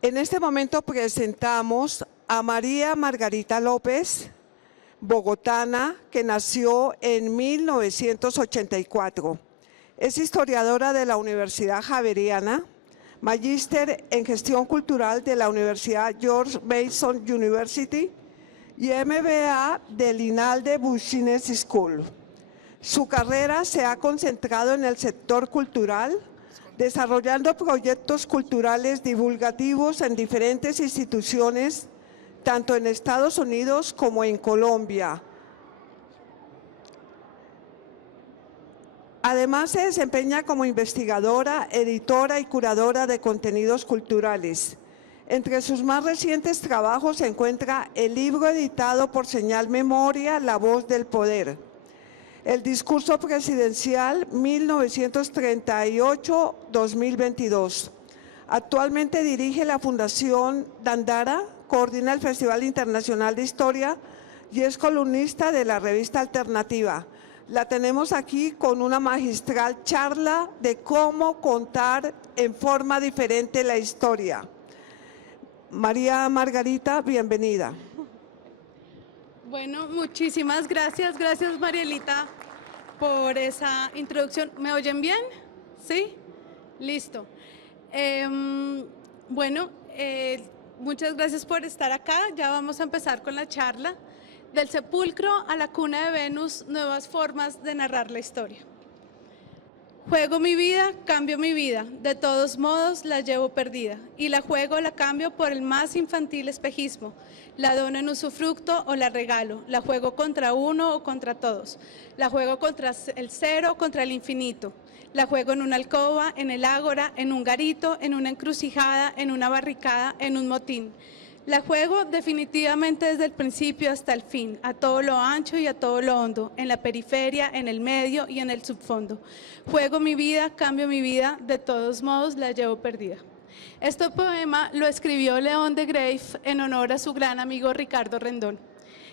En este momento presentamos a María Margarita López, bogotana, que nació en 1984. Es historiadora de la Universidad Javeriana, magíster en gestión cultural de la Universidad George Mason University y MBA del INALDE Business School. Su carrera se ha concentrado en el sector cultural, desarrollando proyectos culturales divulgativos en diferentes instituciones, tanto en Estados Unidos como en Colombia. Además, se desempeña como investigadora, editora y curadora de contenidos culturales. Entre sus más recientes trabajos se encuentra el libro editado por Señal Memoria, La Voz del Poder, el discurso presidencial 1938-2022. Actualmente dirige la Fundación Dandara, coordina el Festival Internacional de Historia y es columnista de la revista Alternativa. La tenemos aquí con una magistral charla de cómo contar en forma diferente la historia. María Margarita, bienvenida. Bueno, muchísimas gracias. Gracias, Marielita, por esa introducción. ¿Me oyen bien? ¿Sí? Listo. Muchas gracias por estar acá. Ya vamos a empezar con la charla. Del sepulcro a la cuna de Venus, nuevas formas de narrar la historia. Juego mi vida, cambio mi vida, de todos modos la llevo perdida, y la juego, la cambio por el más infantil espejismo, la dono en usufructo o la regalo, la juego contra uno o contra todos, la juego contra el cero o contra el infinito, la juego en una alcoba, en el ágora, en un garito, en una encrucijada, en una barricada, en un motín. La juego definitivamente desde el principio hasta el fin, a todo lo ancho y a todo lo hondo, en la periferia, en el medio y en el subfondo. Juego mi vida, cambio mi vida, de todos modos la llevo perdida. Este poema lo escribió León de Greiff en honor a su gran amigo Ricardo Rendón.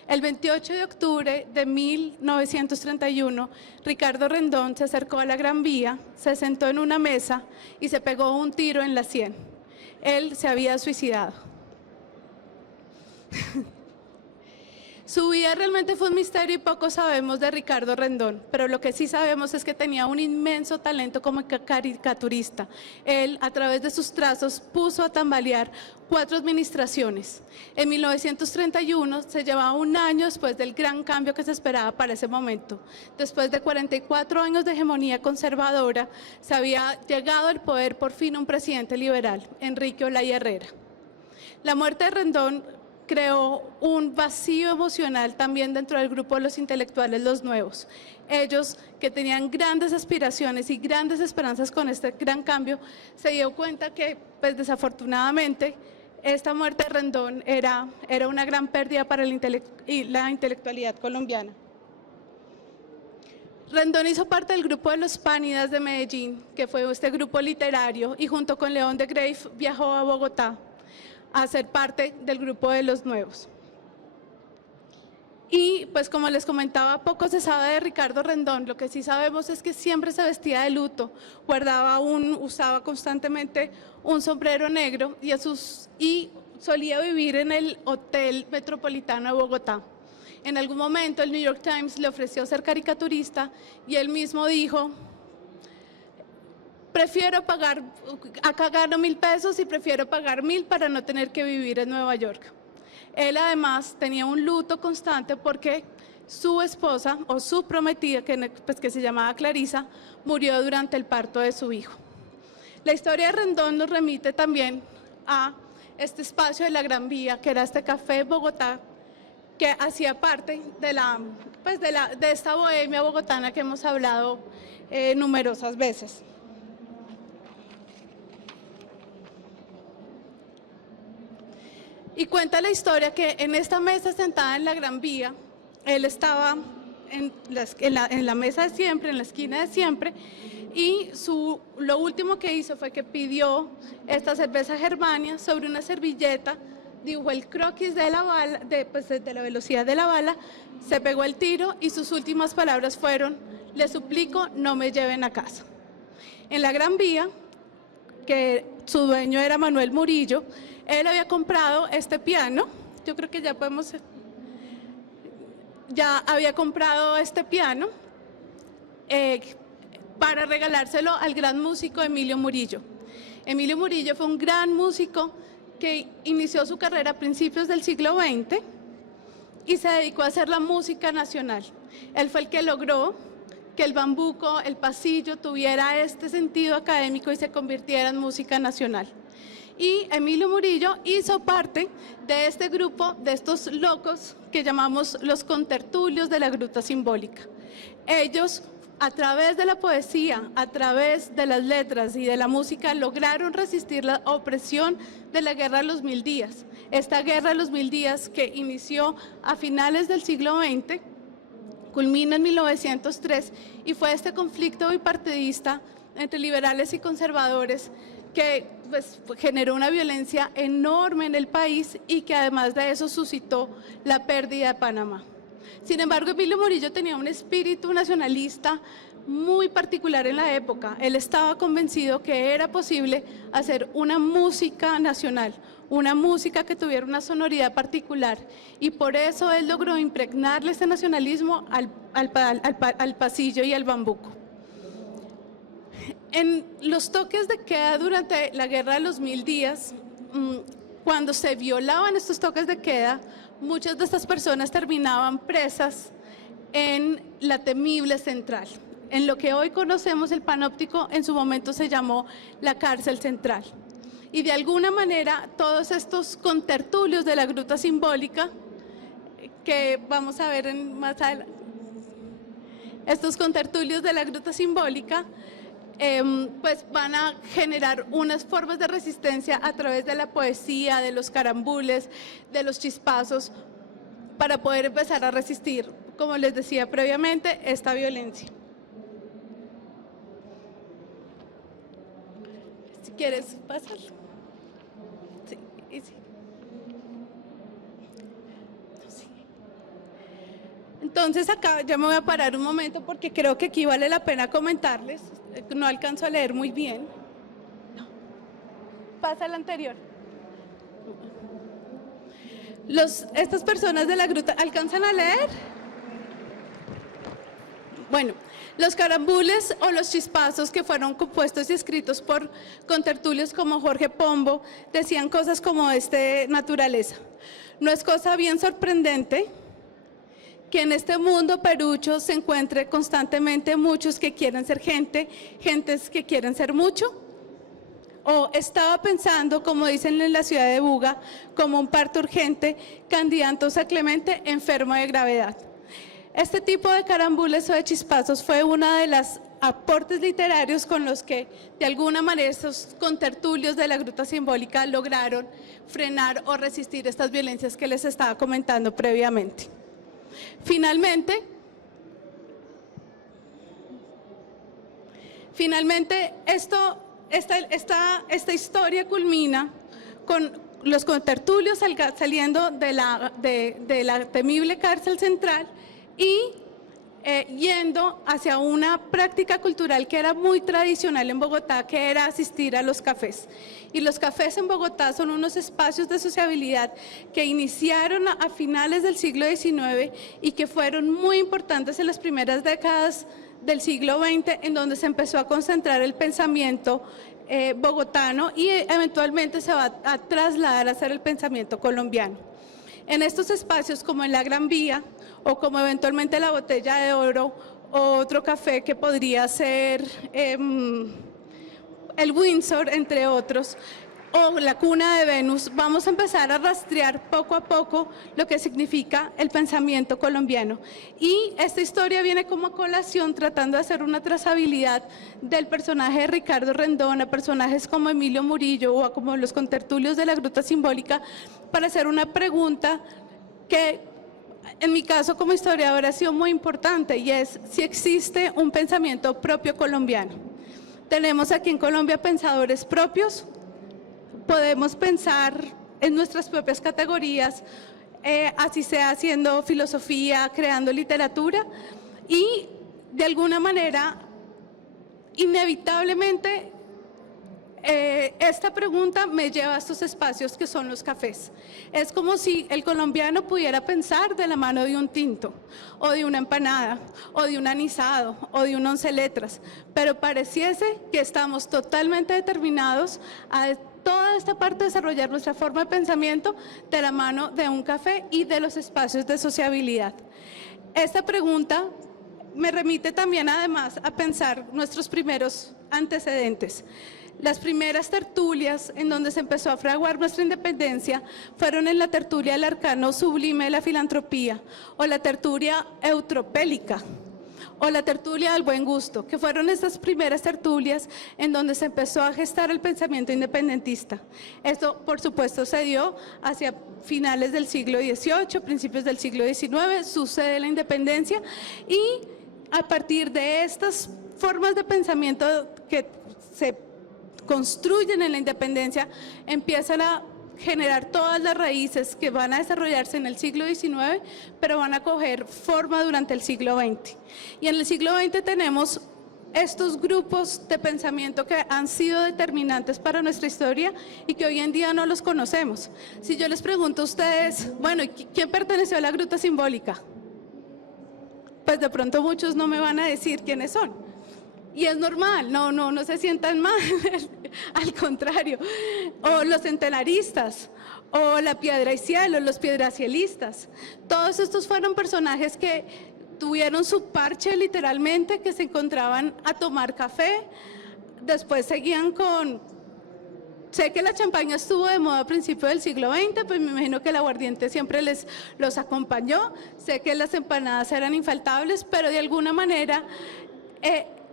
El 28 de octubre de 1931, Ricardo Rendón se acercó a la Gran Vía, se sentó en una mesa y se pegó un tiro en la sien. Él se había suicidado. Su vida realmente fue un misterio y poco sabemos de Ricardo Rendón, pero lo que sí sabemos es que tenía un inmenso talento como caricaturista. Él, a través de sus trazos, puso a tambalear 4 administraciones. En 1931 se llevaba un año después del gran cambio que se esperaba para ese momento. Después de 44 años de hegemonía conservadora, se había llegado al poder por fin un presidente liberal, Enrique Olaya Herrera. La muerte de Rendón creó un vacío emocional también dentro del grupo de los intelectuales, los nuevos. Ellos, que tenían grandes aspiraciones y grandes esperanzas con este gran cambio, se dio cuenta que, pues desafortunadamente, esta muerte de Rendón era una gran pérdida para la intelectualidad colombiana. Rendón hizo parte del grupo de los Pánidas de Medellín, que fue este grupo literario, y junto con León de Greiff viajó a Bogotá a ser parte del grupo de los nuevos. Y pues como les comentaba, poco se sabe de Ricardo Rendón. Lo que sí sabemos es que siempre se vestía de luto, usaba constantemente un sombrero negro y solía vivir en el Hotel Metropolitano de Bogotá. En algún momento el New York Times le ofreció ser caricaturista y él mismo dijo: acá gano 1.000 pesos y prefiero pagar 1.000 para no tener que vivir en Nueva York. Él además tenía un luto constante porque su esposa o su prometida, que se llamaba Clarisa, murió durante el parto de su hijo. La historia de Rendón nos remite también a este espacio de la Gran Vía, que era este café Bogotá, que hacía parte de esta bohemia bogotana que hemos hablado numerosas veces. Y cuenta la historia que en esta mesa sentada en la Gran Vía, él estaba en la mesa de siempre, en la esquina de siempre, y lo último que hizo fue que pidió esta cerveza Germania. Sobre una servilleta dibujó el croquis de la bala, de la velocidad de la bala, se pegó el tiro y sus últimas palabras fueron: le suplico, no me lleven a casa. En la Gran Vía, que su dueño era Manuel Murillo, Él había comprado este piano, yo creo que ya había comprado este piano para regalárselo al gran músico Emilio Murillo. Emilio Murillo fue un gran músico que inició su carrera a principios del siglo XX y se dedicó a hacer la música nacional. Él fue el que logró que el bambuco, el pasillo, tuviera este sentido académico y se convirtiera en música nacional. Y Emilio Murillo hizo parte de este grupo, de estos locos que llamamos los contertulios de la Gruta Simbólica. Ellos, a través de la poesía, a través de las letras y de la música, lograron resistir la opresión de la Guerra de los 1000 días. Esta Guerra de los 1000 días que inició a finales del siglo XX, culmina en 1903 y fue este conflicto bipartidista entre liberales y conservadores que generó una violencia enorme en el país y que además de eso suscitó la pérdida de Panamá. Sin embargo, Emilio Murillo tenía un espíritu nacionalista muy particular en la época. Él estaba convencido que era posible hacer una música nacional, una música que tuviera una sonoridad particular, y por eso él logró impregnarle este nacionalismo al pasillo y al bambuco. En los toques de queda durante la Guerra de los 1000 días, cuando se violaban estos toques de queda, muchas de estas personas terminaban presas en la temible Central. En lo que hoy conocemos el Panóptico, en su momento se llamó la Cárcel Central. Y de alguna manera todos estos contertulios de la Gruta Simbólica, que vamos a ver más adelante, estos contertulios de la Gruta Simbólica, pues van a generar unas formas de resistencia a través de la poesía, de los carambules, de los chispazos, para poder empezar a resistir, como les decía previamente, esta violencia. Si quieres pasar. Sí, y sí. Sí. Entonces acá ya me voy a parar un momento porque creo que aquí vale la pena comentarles. No alcanzo a leer muy bien. No. Pasa al anterior. Estas personas de la gruta, ¿alcanzan a leer? Bueno, los carambules o los chispazos que fueron compuestos y escritos por contertulios como Jorge Pombo decían cosas como de esta naturaleza. No es cosa bien sorprendente que en este mundo perucho se encuentre constantemente muchos que quieren ser gente, gentes que quieren ser mucho. O estaba pensando, como dicen en la ciudad de Buga, como un parto urgente, candidatos a Clemente, enfermo de gravedad. Este tipo de carambules o de chispazos fue una de las aportes literarios con los que de alguna manera estos contertulios de la Gruta Simbólica lograron frenar o resistir estas violencias que les estaba comentando previamente. Finalmente, esta historia culmina con los contertulios saliendo de la temible cárcel central y yendo hacia una práctica cultural que era muy tradicional en Bogotá, que era asistir a los cafés. Y los cafés en Bogotá son unos espacios de sociabilidad que iniciaron a finales del siglo XIX y que fueron muy importantes en las primeras décadas del siglo XX, en donde se empezó a concentrar el pensamiento bogotano y eventualmente se va a trasladar a ser el pensamiento colombiano. En estos espacios, como en la Gran Vía, o como eventualmente la Botella de Oro, o otro café que podría ser el Windsor, entre otros, o la Cuna de Venus, vamos a empezar a rastrear poco a poco lo que significa el pensamiento colombiano. Y esta historia viene como colación tratando de hacer una trazabilidad del personaje de Ricardo Rendón a personajes como Emilio Murillo o como los contertulios de la Gruta Simbólica, para hacer una pregunta que en mi caso como historiadora ha sido muy importante, y es si existe un pensamiento propio colombiano. Tenemos aquí en Colombia pensadores propios. Podemos pensar en nuestras propias categorías, así sea haciendo filosofía, creando literatura, y de alguna manera, inevitablemente, esta pregunta me lleva a estos espacios que son los cafés. Es como si el colombiano pudiera pensar de la mano de un tinto, o de una empanada, o de un anisado, o de un 11 letras, pero pareciese que estamos totalmente determinados a toda esta parte de desarrollar nuestra forma de pensamiento de la mano de un café y de los espacios de sociabilidad. Esta pregunta me remite también además a pensar nuestros primeros antecedentes. Las primeras tertulias en donde se empezó a fraguar nuestra independencia fueron en la tertulia del arcano sublime de la filantropía, o la tertulia eutropélica, o la tertulia del buen gusto, que fueron estas primeras tertulias en donde se empezó a gestar el pensamiento independentista. Esto, por supuesto, se dio hacia finales del siglo XVIII, principios del siglo XIX, sucede la independencia, y a partir de estas formas de pensamiento que se construyen en la independencia, empiezan a generar todas las raíces que van a desarrollarse en el siglo XIX, pero van a coger forma durante el siglo XX. Y en el siglo XX tenemos estos grupos de pensamiento que han sido determinantes para nuestra historia y que hoy en día no los conocemos. Si yo les pregunto a ustedes, bueno, ¿quién perteneció a la Gruta Simbólica? Pues de pronto muchos no me van a decir quiénes son. Y es normal, no se sientan mal, al contrario. O los centenaristas, o la Piedra y Cielo, los piedracielistas. Todos estos fueron personajes que tuvieron su parche literalmente, que se encontraban a tomar café, después seguían con... Sé que la champaña estuvo de moda a principios del siglo XX, pues me imagino que el aguardiente siempre los acompañó. Sé que las empanadas eran infaltables, pero de alguna manera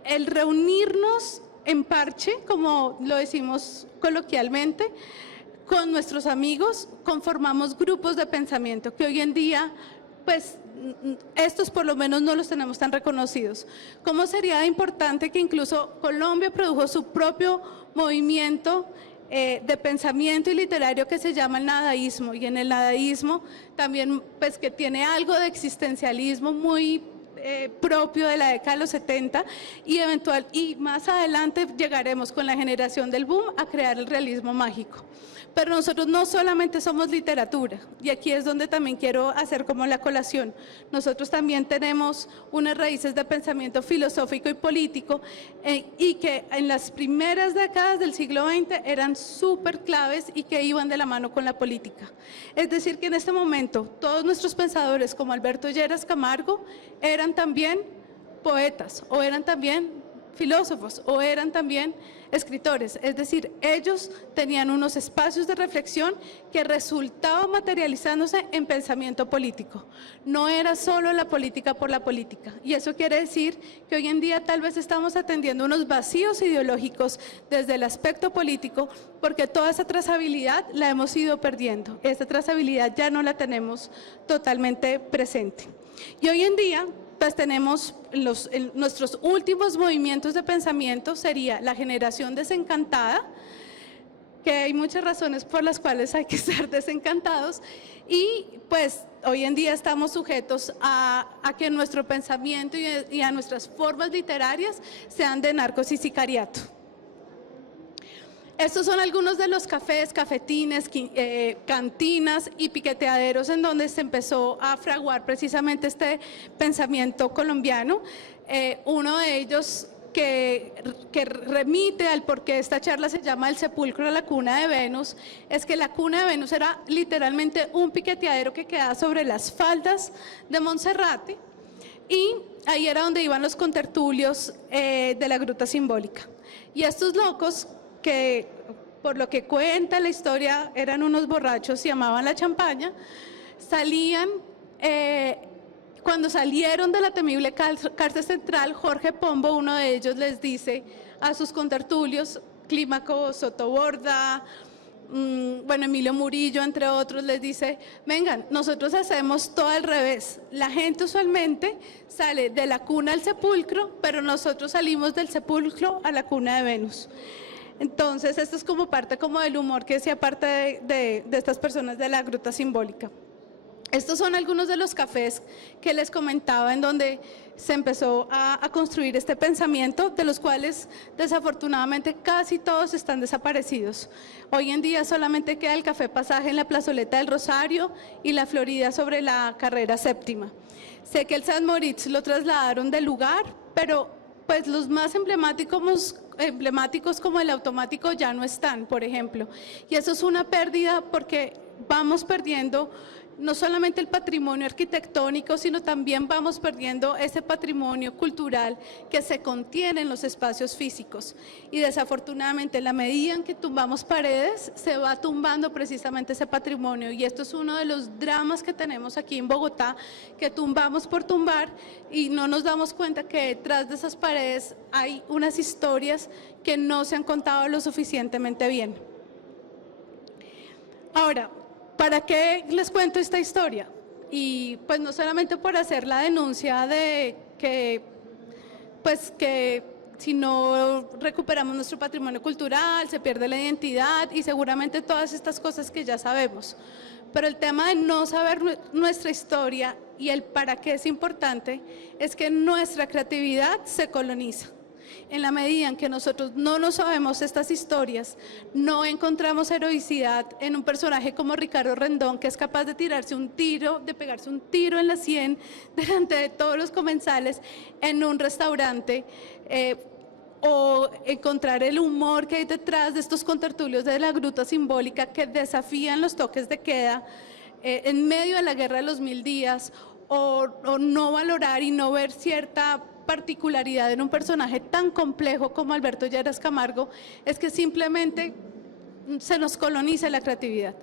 el reunirnos en parche, como lo decimos coloquialmente, con nuestros amigos, conformamos grupos de pensamiento que hoy en día, pues, estos por lo menos no los tenemos tan reconocidos. ¿Cómo sería importante que incluso Colombia produjo su propio movimiento de pensamiento y literario que se llama el nadaísmo? Y en el nadaísmo también, pues, que tiene algo de existencialismo muy propio de la década de los 70 y más adelante llegaremos con la generación del boom a crear el realismo mágico. Pero nosotros no solamente somos literatura, y aquí es donde también quiero hacer como la colación. Nosotros también tenemos unas raíces de pensamiento filosófico y político y que en las primeras décadas del siglo XX eran súper claves y que iban de la mano con la política. Es decir, que en este momento todos nuestros pensadores como Alberto Lleras Camargo eran también poetas o eran también filósofos o eran también escritores, es decir, ellos tenían unos espacios de reflexión que resultaban materializándose en pensamiento político. No era solo la política por la política, y eso quiere decir que hoy en día tal vez estamos atendiendo unos vacíos ideológicos desde el aspecto político, porque toda esa trazabilidad la hemos ido perdiendo, esa trazabilidad ya no la tenemos totalmente presente. Y hoy en día pues tenemos nuestros últimos movimientos de pensamiento sería la generación desencantada, que hay muchas razones por las cuales hay que estar desencantados, y pues hoy en día estamos sujetos a que nuestro pensamiento y a nuestras formas literarias sean de narcos y sicariato. Estos son algunos de los cafés, cafetines, cantinas y piqueteaderos en donde se empezó a fraguar precisamente este pensamiento colombiano. Uno de ellos que remite al por qué esta charla se llama El sepulcro de la cuna de Venus, es que la cuna de Venus era literalmente un piqueteadero que quedaba sobre las faldas de Monserrate, y ahí era donde iban los contertulios de la Gruta Simbólica. Y estos locos, que por lo que cuenta la historia eran unos borrachos y amaban la champaña, salían, cuando salieron de la temible cárcel central, Jorge Pombo, uno de ellos, les dice a sus contertulios, Clímaco Sotoborda, bueno, Emilio Murillo, entre otros, les dice, vengan, nosotros hacemos todo al revés. La gente usualmente sale de la cuna al sepulcro, pero nosotros salimos del sepulcro a la cuna de Venus. Entonces, esto es como parte como del humor que hacía parte de estas personas de la Gruta Simbólica. Estos son algunos de los cafés que les comentaba en donde se empezó a construir este pensamiento, de los cuales desafortunadamente casi todos están desaparecidos. Hoy en día solamente queda el Café Pasaje en la Plazoleta del Rosario y la Florida sobre la Carrera Séptima. Sé que el San Moritz lo trasladaron del lugar, pero pues los más emblemáticos como el automático ya no están, por ejemplo. Y eso es una pérdida porque vamos perdiendo no solamente el patrimonio arquitectónico, sino también vamos perdiendo ese patrimonio cultural que se contiene en los espacios físicos. Y desafortunadamente, en la medida en que tumbamos paredes, se va tumbando precisamente ese patrimonio. Y esto es uno de los dramas que tenemos aquí en Bogotá, que tumbamos por tumbar y no nos damos cuenta que detrás de esas paredes hay unas historias que no se han contado lo suficientemente bien. Ahora, ¿para qué les cuento esta historia? Y pues no solamente por hacer la denuncia de que si no recuperamos nuestro patrimonio cultural, se pierde la identidad y seguramente todas estas cosas que ya sabemos. Pero el tema de no saber nuestra historia y el para qué es importante es que nuestra creatividad se coloniza. En la medida en que nosotros no nos sabemos estas historias, no encontramos heroicidad en un personaje como Ricardo Rendón, que es capaz de tirarse un tiro, de pegarse un tiro en la sien delante de todos los comensales en un restaurante, o encontrar el humor que hay detrás de estos contertulios de la Gruta Simbólica que desafían los toques de queda en medio de la Guerra de los 1000 días, o no valorar y no ver cierta particularidad en un personaje tan complejo como Alberto Lleras Camargo, es que simplemente se nos coloniza la creatividad.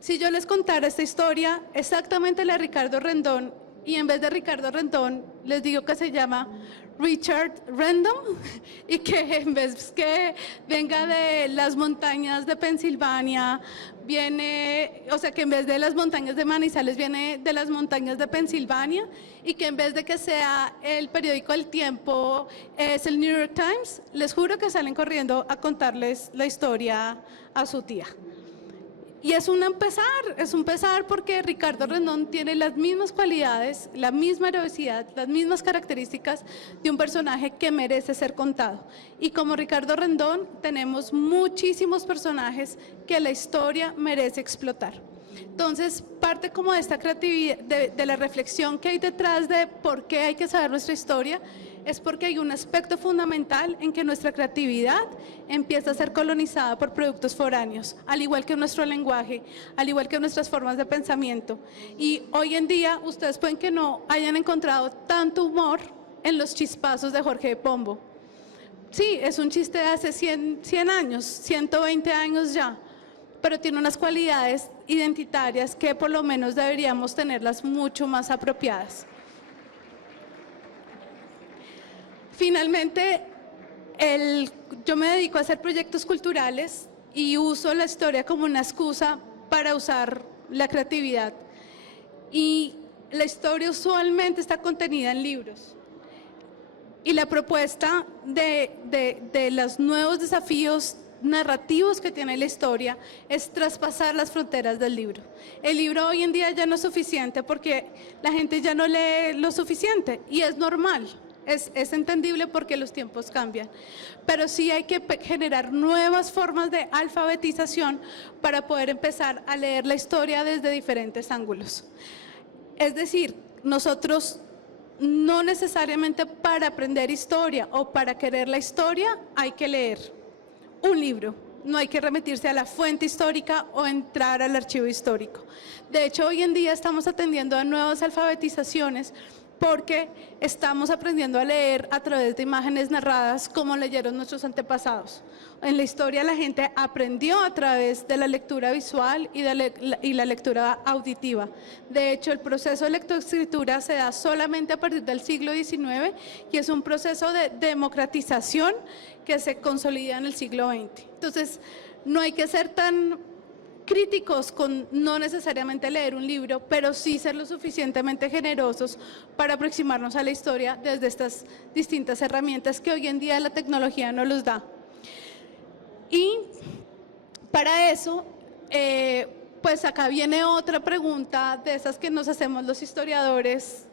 Si yo les contara esta historia exactamente la de Ricardo Rendón, y en vez de Ricardo Rendón les digo que se llama Richard Rendon, y que en vez que venga de las montañas de Pensilvania, viene, o sea que en vez de las montañas de Manizales viene de las montañas de Pensilvania, y que en vez de que sea el periódico El Tiempo es el New York Times, les juro que salen corriendo a contarles la historia a su tía. Y es un pesar porque Ricardo Rendón tiene las mismas cualidades, la misma heroicidad, las mismas características de un personaje que merece ser contado. Y como Ricardo Rendón tenemos muchísimos personajes que la historia merece explotar. Entonces, parte como de esta creatividad, de la reflexión que hay detrás de por qué hay que saber nuestra historia, es porque hay un aspecto fundamental en que nuestra creatividad empieza a ser colonizada por productos foráneos, al igual que nuestro lenguaje, al igual que nuestras formas de pensamiento. Y hoy en día, ustedes pueden que no hayan encontrado tanto humor en los chispazos de Jorge de Pombo. Sí, es un chiste de hace 100 años, 120 años ya, pero tiene unas cualidades identitarias que por lo menos deberíamos tenerlas mucho más apropiadas. Finalmente, yo me dedico a hacer proyectos culturales y uso la historia como una excusa para usar la creatividad. Y la historia usualmente está contenida en libros. Y la propuesta de los nuevos desafíos narrativos que tiene la historia es traspasar las fronteras del libro. El libro hoy en día ya no es suficiente porque la gente ya no lee lo suficiente y es normal. Es entendible porque los tiempos cambian, pero sí hay que generar nuevas formas de alfabetización para poder empezar a leer la historia desde diferentes ángulos. Es decir, nosotros no necesariamente para aprender historia o para querer la historia hay que leer un libro. No hay que remitirse a la fuente histórica o entrar al archivo histórico. De hecho, hoy en día estamos atendiendo a nuevas alfabetizaciones porque estamos aprendiendo a leer a través de imágenes narradas como leyeron nuestros antepasados. En la historia la gente aprendió a través de la lectura visual y la lectura auditiva. De hecho, el proceso de lectoescritura se da solamente a partir del siglo XIX y es un proceso de democratización que se consolida en el siglo XX. Entonces, no hay que ser tan críticos con no necesariamente leer un libro, pero sí ser lo suficientemente generosos para aproximarnos a la historia desde estas distintas herramientas que hoy en día la tecnología nos los da. Y para eso, pues acá viene otra pregunta de esas que nos hacemos los historiadores,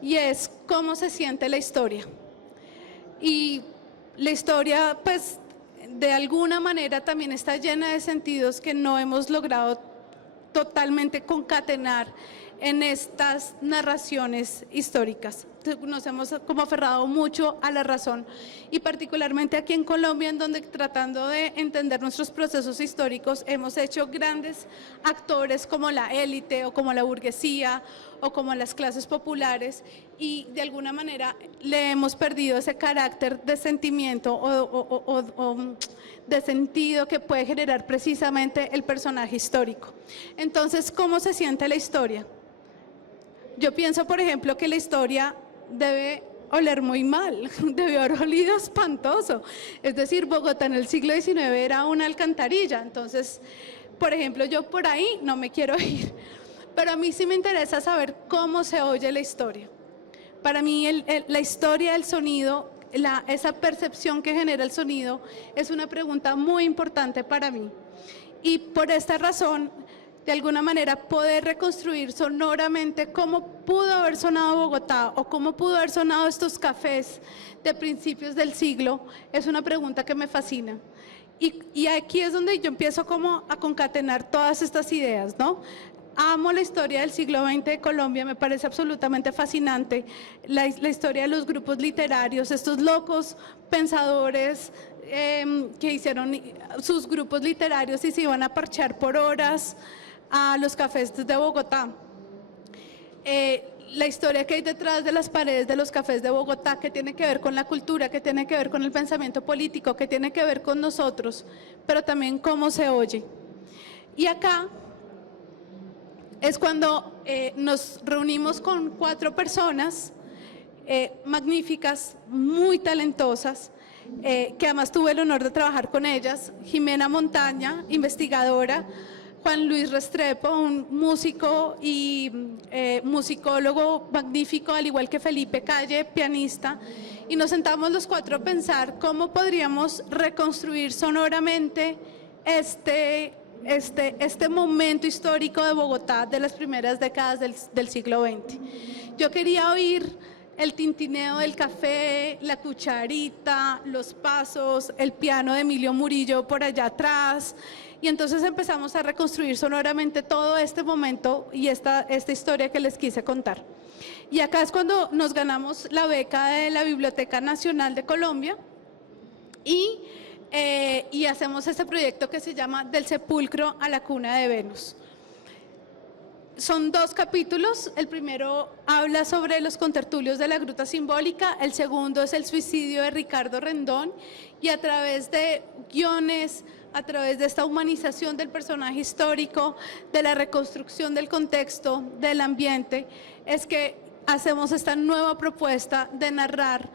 y es ¿cómo se siente la historia? Y la historia, pues, de alguna manera también está llena de sentidos que no hemos logrado totalmente concatenar en estas narraciones históricas. Nos hemos como aferrado mucho a la razón, y particularmente aquí en Colombia, en donde tratando de entender nuestros procesos históricos hemos hecho grandes actores como la élite o como la burguesía o como las clases populares, y de alguna manera le hemos perdido ese carácter de sentimiento o de sentido que puede generar precisamente el personaje histórico. Entonces, ¿cómo se siente la historia? Yo pienso, por ejemplo, que la historia debe oler muy mal, debe haber olido espantoso. Es decir, Bogotá en el siglo XIX era una alcantarilla. Entonces, por ejemplo, yo por ahí no me quiero ir. Pero a mí sí me interesa saber cómo se oye la historia. Para mí la historia del sonido, esa percepción que genera el sonido, es una pregunta muy importante para mí. Y por esta razón, de alguna manera, poder reconstruir sonoramente cómo pudo haber sonado Bogotá o cómo pudo haber sonado estos cafés de principios del siglo, es una pregunta que me fascina. Y aquí es donde yo empiezo como a concatenar todas estas ideas, ¿no? Amo la historia del siglo XX de Colombia, me parece absolutamente fascinante la historia de los grupos literarios, estos locos pensadores que hicieron sus grupos literarios y se iban a parchar por horas a los cafés de Bogotá. La historia que hay detrás de las paredes de los cafés de Bogotá, que tiene que ver con la cultura, que tiene que ver con el pensamiento político, que tiene que ver con nosotros, pero también cómo se oye. Y acá es cuando nos reunimos con 4 personas magníficas, muy talentosas, que además tuve el honor de trabajar con ellas: Jimena Montaña, investigadora; Juan Luis Restrepo, un músico y musicólogo magnífico, al igual que Felipe Calle, pianista. Y nos sentamos los 4 a pensar cómo podríamos reconstruir sonoramente este momento histórico de Bogotá de las primeras décadas del siglo XX. Yo quería oír el tintineo del café, la cucharita, los pasos, el piano de Emilio Murillo por allá atrás, y entonces empezamos a reconstruir sonoramente todo este momento y esta historia que les quise contar. Y acá es cuando nos ganamos la beca de la Biblioteca Nacional de Colombia y hacemos este proyecto que se llama Del sepulcro a la cuna de Venus. Son 2 capítulos, el primero habla sobre los contertulios de la Gruta Simbólica, el segundo es el suicidio de Ricardo Rendón, y a través de guiones, a través de esta humanización del personaje histórico, de la reconstrucción del contexto, del ambiente, es que hacemos esta nueva propuesta de narrar,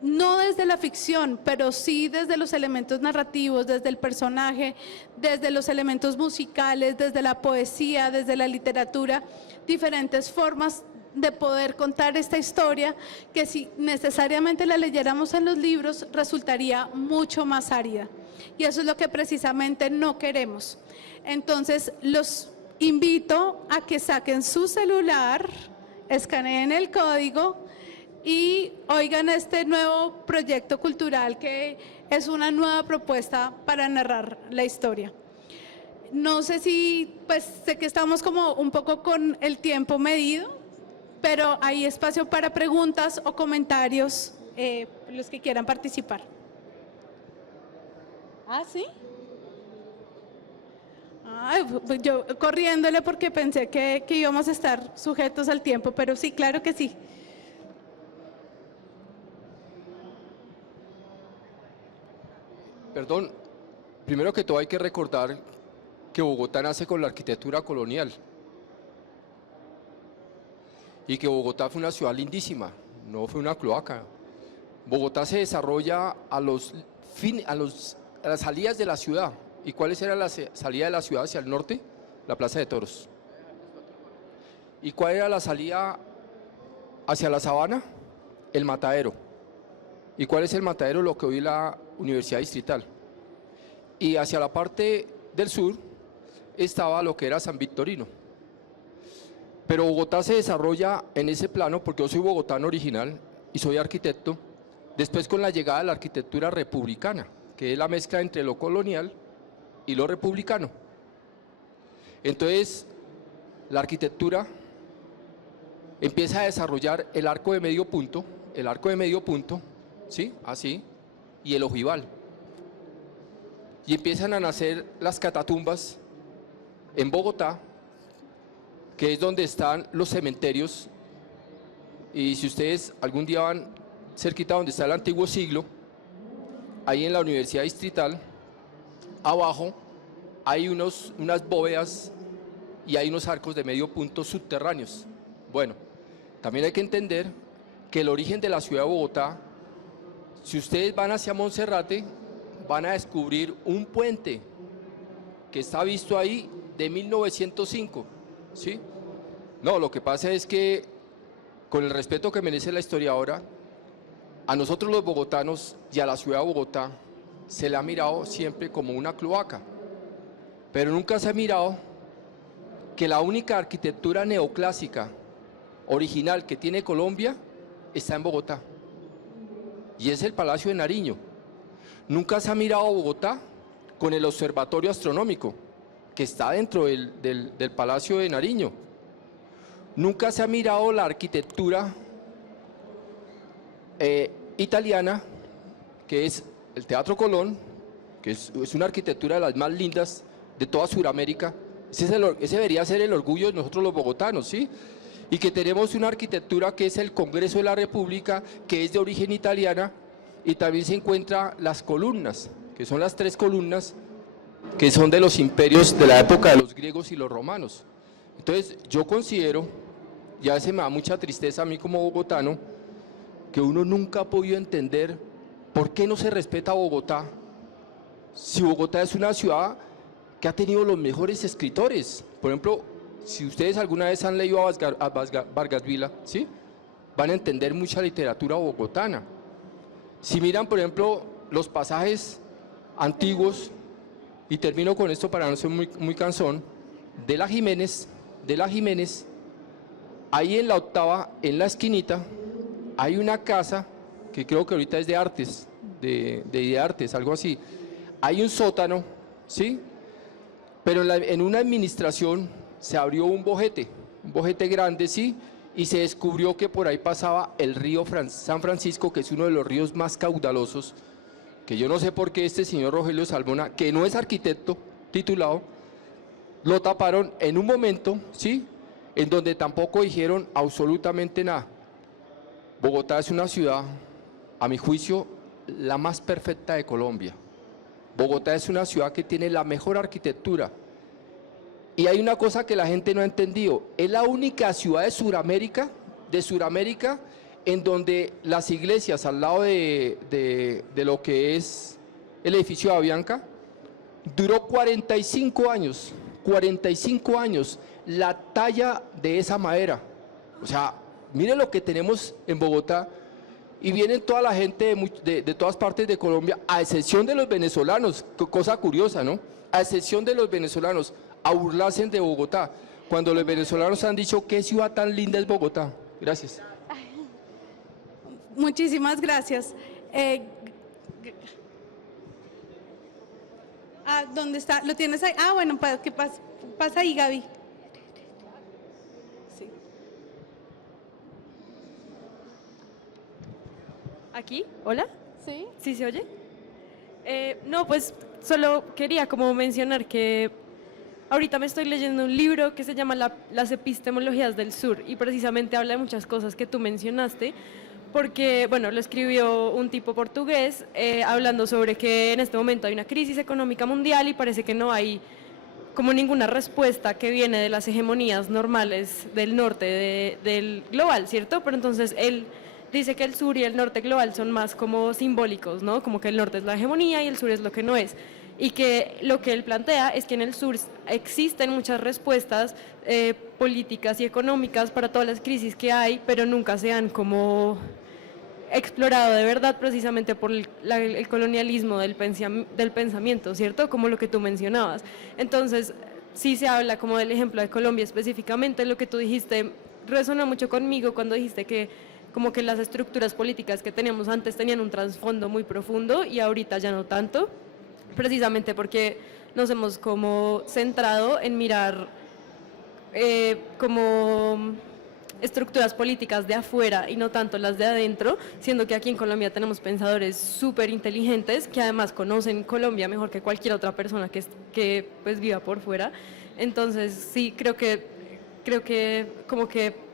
no desde la ficción, pero sí desde los elementos narrativos, desde el personaje, desde los elementos musicales, desde la poesía, desde la literatura, diferentes formas de poder contar esta historia que si necesariamente la leyéramos en los libros resultaría mucho más árida. Y eso es lo que precisamente no queremos. Entonces los invito a que saquen su celular, escaneen el código y oigan este nuevo proyecto cultural que es una nueva propuesta para narrar la historia. No sé si, pues sé que estamos como un poco con el tiempo medido, pero hay espacio para preguntas o comentarios, los que quieran participar. ¿Ah, sí? Ay, pues yo corriéndole porque pensé que íbamos a estar sujetos al tiempo, pero sí, claro que sí. Perdón, primero que todo hay que recordar que Bogotá nace con la arquitectura colonial y que Bogotá fue una ciudad lindísima, no fue una cloaca. Bogotá se desarrolla a las salidas de la ciudad. ¿Y cuáles eran las salidas de la ciudad hacia el norte? La Plaza de Toros. ¿Y cuál era la salida hacia la Sabana? El Matadero. ¿Y cuál es el Matadero? Lo que hoy es la Universidad Distrital. Y hacia la parte del sur estaba lo que era San Victorino. Pero Bogotá se desarrolla en ese plano porque yo soy bogotano original y soy arquitecto, después con la llegada de la arquitectura republicana, que es la mezcla entre lo colonial y lo republicano. Entonces, la arquitectura empieza a desarrollar el arco de medio punto, ¿sí? Así, y el ojival. Y empiezan a nacer las catatumbas en Bogotá, que es donde están los cementerios. Y si ustedes algún día van cerquita donde está el antiguo siglo, ahí en la Universidad Distrital, abajo hay unas bóvedas y hay unos arcos de medio punto subterráneos. Bueno, también hay que entender que el origen de la ciudad de Bogotá, si ustedes van hacia Monserrate, van a descubrir un puente que está visto ahí de 1905, ¿sí? No, lo que pasa es que, con el respeto que merece la historiadora, a nosotros los bogotanos y a la ciudad de Bogotá se le ha mirado siempre como una cloaca, pero nunca se ha mirado que la única arquitectura neoclásica original que tiene Colombia está en Bogotá, y es el Palacio de Nariño. Nunca se ha mirado Bogotá con el Observatorio Astronómico, que está dentro del Palacio de Nariño. Nunca se ha mirado la arquitectura italiana, que es el Teatro Colón, que es una arquitectura de las más lindas de toda Sudamérica. Ese debería ser el orgullo de nosotros los bogotanos, ¿sí? Y que tenemos una arquitectura que es el Congreso de la República, que es de origen italiana, y también se encuentran las columnas, que son las 3 columnas, que son de los imperios de la época de los griegos y los romanos. Entonces, yo considero, y a veces me da mucha tristeza a mí como bogotano, que uno nunca ha podido entender por qué no se respeta a Bogotá, si Bogotá es una ciudad que ha tenido los mejores escritores. Por ejemplo, si ustedes alguna vez han leído a Vargas Vila, ¿sí?, van a entender mucha literatura bogotana. Si miran, por ejemplo, los pasajes antiguos, y termino con esto para no ser muy cansón, de la Jiménez, ahí en la octava, en la esquinita, hay una casa que creo que ahorita es de artes, de artes, algo así. Hay un sótano, ¿sí? Pero en una administración se abrió un bojete grande, ¿sí? Y se descubrió que por ahí pasaba el río San Francisco, que es uno de los ríos más caudalosos, que yo no sé por qué este señor Rogelio Salmona, que no es arquitecto titulado, lo taparon en un momento, ¿sí?, en donde tampoco dijeron absolutamente nada. Bogotá es una ciudad, a mi juicio, la más perfecta de Colombia. Bogotá es una ciudad que tiene la mejor arquitectura. Y hay una cosa que la gente no ha entendido, es la única ciudad de Sudamérica, en donde las iglesias al lado de lo que es el edificio de Avianca, duró 45 años la talla de esa madera. O sea, miren lo que tenemos en Bogotá, y vienen toda la gente de todas partes de Colombia, a excepción de los venezolanos, cosa curiosa, ¿no? A excepción de los venezolanos, a burlarse de Bogotá, cuando los venezolanos han dicho qué ciudad tan linda es Bogotá. Gracias. Muchísimas gracias. ¿Dónde está? ¿Lo tienes ahí? Bueno, ¿qué pasa ahí, Gaby? Sí. ¿Aquí? ¿Hola? ¿Sí? ¿Sí se oye? No, pues solo quería como mencionar que ahorita me estoy leyendo un libro que se llama Las epistemologías del sur, y precisamente habla de muchas cosas que tú mencionaste, porque, bueno, lo escribió un tipo portugués hablando sobre que en este momento hay una crisis económica mundial y parece que no hay como ninguna respuesta que viene de las hegemonías normales del norte del global, ¿cierto? Pero entonces él dice que el sur y el norte global son más como simbólicos, ¿no? Como que el norte es la hegemonía y el sur es lo que no es. Y que lo que él plantea es que en el sur existen muchas respuestas políticas y económicas para todas las crisis que hay, pero nunca se han como explorado de verdad, precisamente por el colonialismo del pensamiento, ¿cierto? Como lo que tú mencionabas. Entonces, sí se habla como del ejemplo de Colombia específicamente. Lo que tú dijiste resonó mucho conmigo cuando dijiste que como que las estructuras políticas que teníamos antes tenían un trasfondo muy profundo y ahorita ya no tanto, precisamente porque nos hemos como centrado en mirar como estructuras políticas de afuera y no tanto las de adentro, siendo que aquí en Colombia tenemos pensadores súper inteligentes que además conocen Colombia mejor que cualquier otra persona que pues viva por fuera. Entonces sí, creo que como que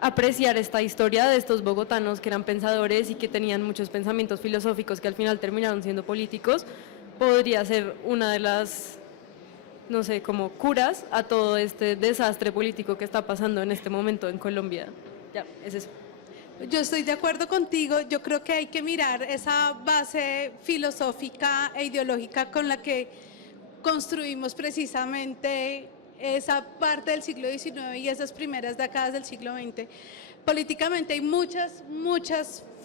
apreciar esta historia de estos bogotanos que eran pensadores y que tenían muchos pensamientos filosóficos que al final terminaron siendo políticos, podría ser una de las, no sé, como curas a todo este desastre político que está pasando en este momento en Colombia. Ya, es eso. Yo estoy de acuerdo contigo, yo creo que hay que mirar esa base filosófica e ideológica con la que construimos precisamente esa parte del siglo XIX y esas primeras décadas del siglo XX. Políticamente hay muchas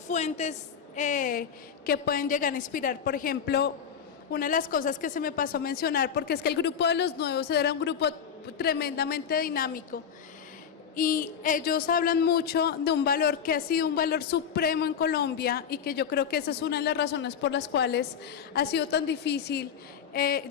fuentes que pueden llegar a inspirar. Por ejemplo, una de las cosas que se me pasó a mencionar, porque es que el grupo de los nuevos era un grupo tremendamente dinámico y ellos hablan mucho de un valor que ha sido un valor supremo en Colombia y que yo creo que esa es una de las razones por las cuales ha sido tan difícil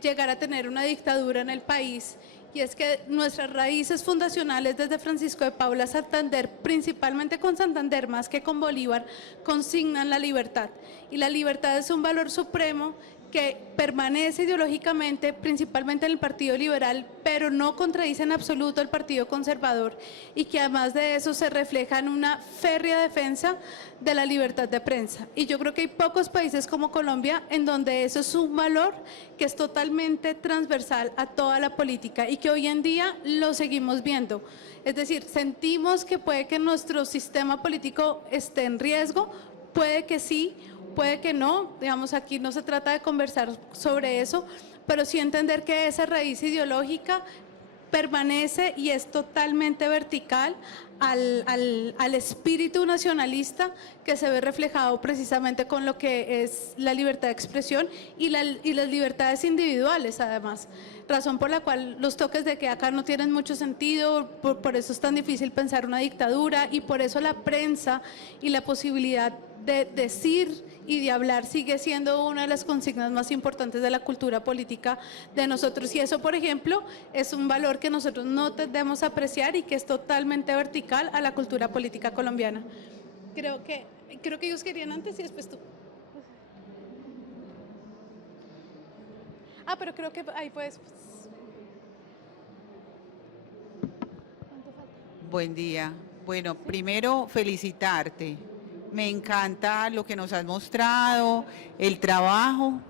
llegar a tener una dictadura en el país. Y es que nuestras raíces fundacionales desde Francisco de Paula Santander, principalmente con Santander más que con Bolívar, consignan la libertad. Y la libertad es un valor supremo que permanece ideológicamente, principalmente en el Partido Liberal, pero no contradice en absoluto el Partido Conservador y que además de eso se refleja en una férrea defensa de la libertad de prensa. Y yo creo que hay pocos países como Colombia en donde eso es un valor que es totalmente transversal a toda la política y que hoy en día lo seguimos viendo. Es decir, sentimos que puede que nuestro sistema político esté en riesgo, puede que sí, puede que no, digamos, aquí no se trata de conversar sobre eso, pero sí entender que esa raíz ideológica permanece y es totalmente vertical al espíritu nacionalista que se ve reflejado precisamente con lo que es la libertad de expresión y las libertades individuales además. Razón por la cual los toques de queda no tienen mucho sentido, por eso es tan difícil pensar una dictadura y por eso la prensa y la posibilidad de decir y de hablar sigue siendo una de las consignas más importantes de la cultura política de nosotros. Y eso, por ejemplo, es un valor que nosotros no debemos apreciar y que es totalmente vertical a la cultura política colombiana. Creo que ellos querían antes y después tú. Pero creo que ahí puedes. Buen día. Bueno, primero felicitarte. Me encanta lo que nos has mostrado, el trabajo.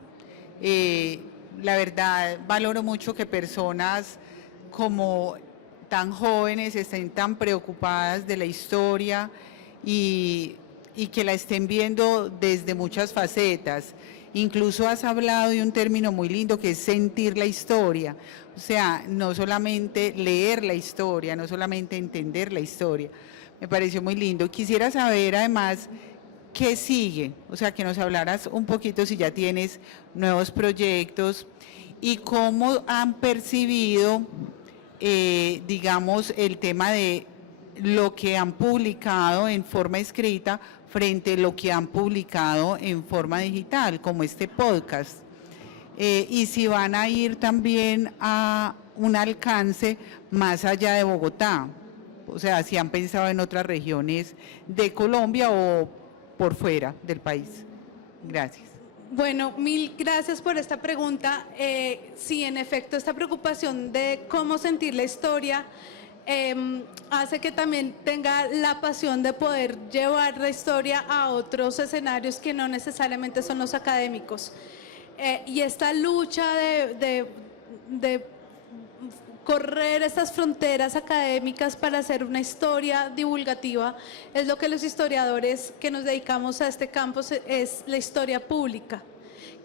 La verdad, valoro mucho que personas como tan jóvenes estén tan preocupadas de la historia y que la estén viendo desde muchas facetas. Incluso has hablado de un término muy lindo que es sentir la historia. O sea, no solamente leer la historia, no solamente entender la historia. Me pareció muy lindo. Quisiera saber además qué sigue, o sea, que nos hablaras un poquito si ya tienes nuevos proyectos y cómo han percibido, digamos, el tema de lo que han publicado en forma escrita frente a lo que han publicado en forma digital, como este podcast. Y si van a ir también a un alcance más allá de Bogotá. O sea, si han pensado en otras regiones de Colombia o por fuera del país. Gracias. Bueno, mil gracias por esta pregunta. Sí, en efecto, esta preocupación de cómo sentir la historia hace que también tenga la pasión de poder llevar la historia a otros escenarios que no necesariamente son los académicos. Y esta lucha de correr estas fronteras académicas para hacer una historia divulgativa es lo que los historiadores que nos dedicamos a este campo es la historia pública,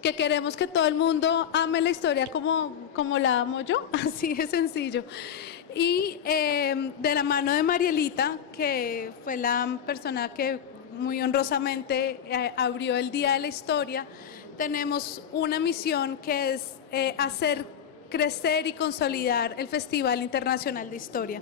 que queremos que todo el mundo ame la historia como la amo yo, así de sencillo. Y de la mano de Marielita, que fue la persona que muy honrosamente abrió el Día de la Historia, tenemos una misión que es hacer crecer y consolidar el Festival Internacional de Historia.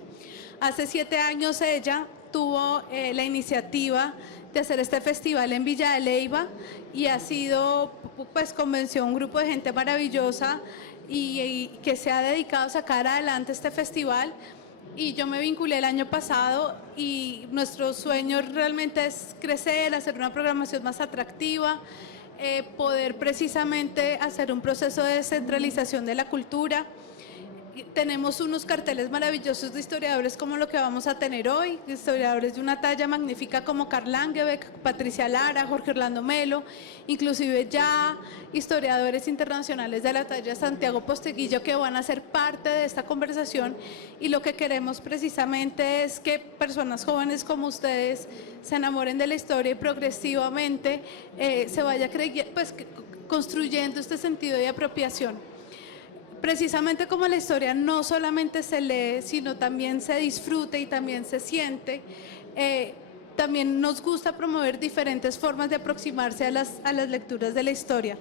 Hace 7 años ella tuvo la iniciativa de hacer este festival en Villa de Leyva y ha sido, pues convenció a un grupo de gente maravillosa y que se ha dedicado a sacar adelante este festival. Y yo me vinculé el año pasado y nuestro sueño realmente es crecer, hacer una programación más atractiva, poder precisamente hacer un proceso de descentralización de la cultura. Tenemos unos carteles maravillosos de historiadores como lo que vamos a tener hoy, historiadores de una talla magnífica como Karl Langebeck, Patricia Lara, Jorge Orlando Melo, inclusive ya historiadores internacionales de la talla Santiago Posteguillo que van a ser parte de esta conversación, y lo que queremos precisamente es que personas jóvenes como ustedes se enamoren de la historia y progresivamente se vaya pues, construyendo este sentido de apropiación. Precisamente como la historia no solamente se lee, sino también se disfruta y también se siente, también nos gusta promover diferentes formas de aproximarse a las lecturas de la historia.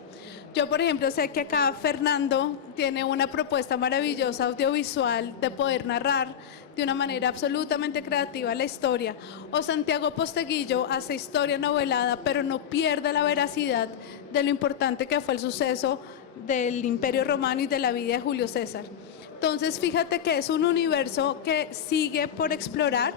Yo, por ejemplo, sé que acá Fernando tiene una propuesta maravillosa audiovisual de poder narrar de una manera absolutamente creativa la historia. O Santiago Posteguillo hace historia novelada, pero no pierde la veracidad de lo importante que fue el suceso del Imperio Romano y de la vida de Julio César. Entonces, fíjate que es un universo que sigue por explorar,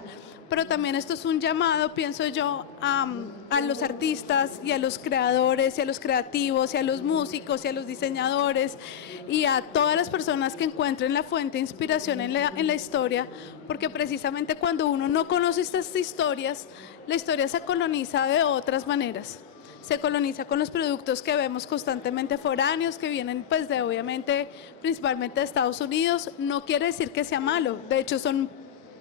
pero también esto es un llamado, pienso yo, a los artistas y a los creadores y a los creativos y a los músicos y a los diseñadores y a todas las personas que encuentren la fuente de inspiración en la historia, porque precisamente cuando uno no conoce estas historias, la historia se coloniza de otras maneras. Se coloniza con los productos que vemos constantemente foráneos, que vienen pues de obviamente principalmente de Estados Unidos. No quiere decir que sea malo, de hecho son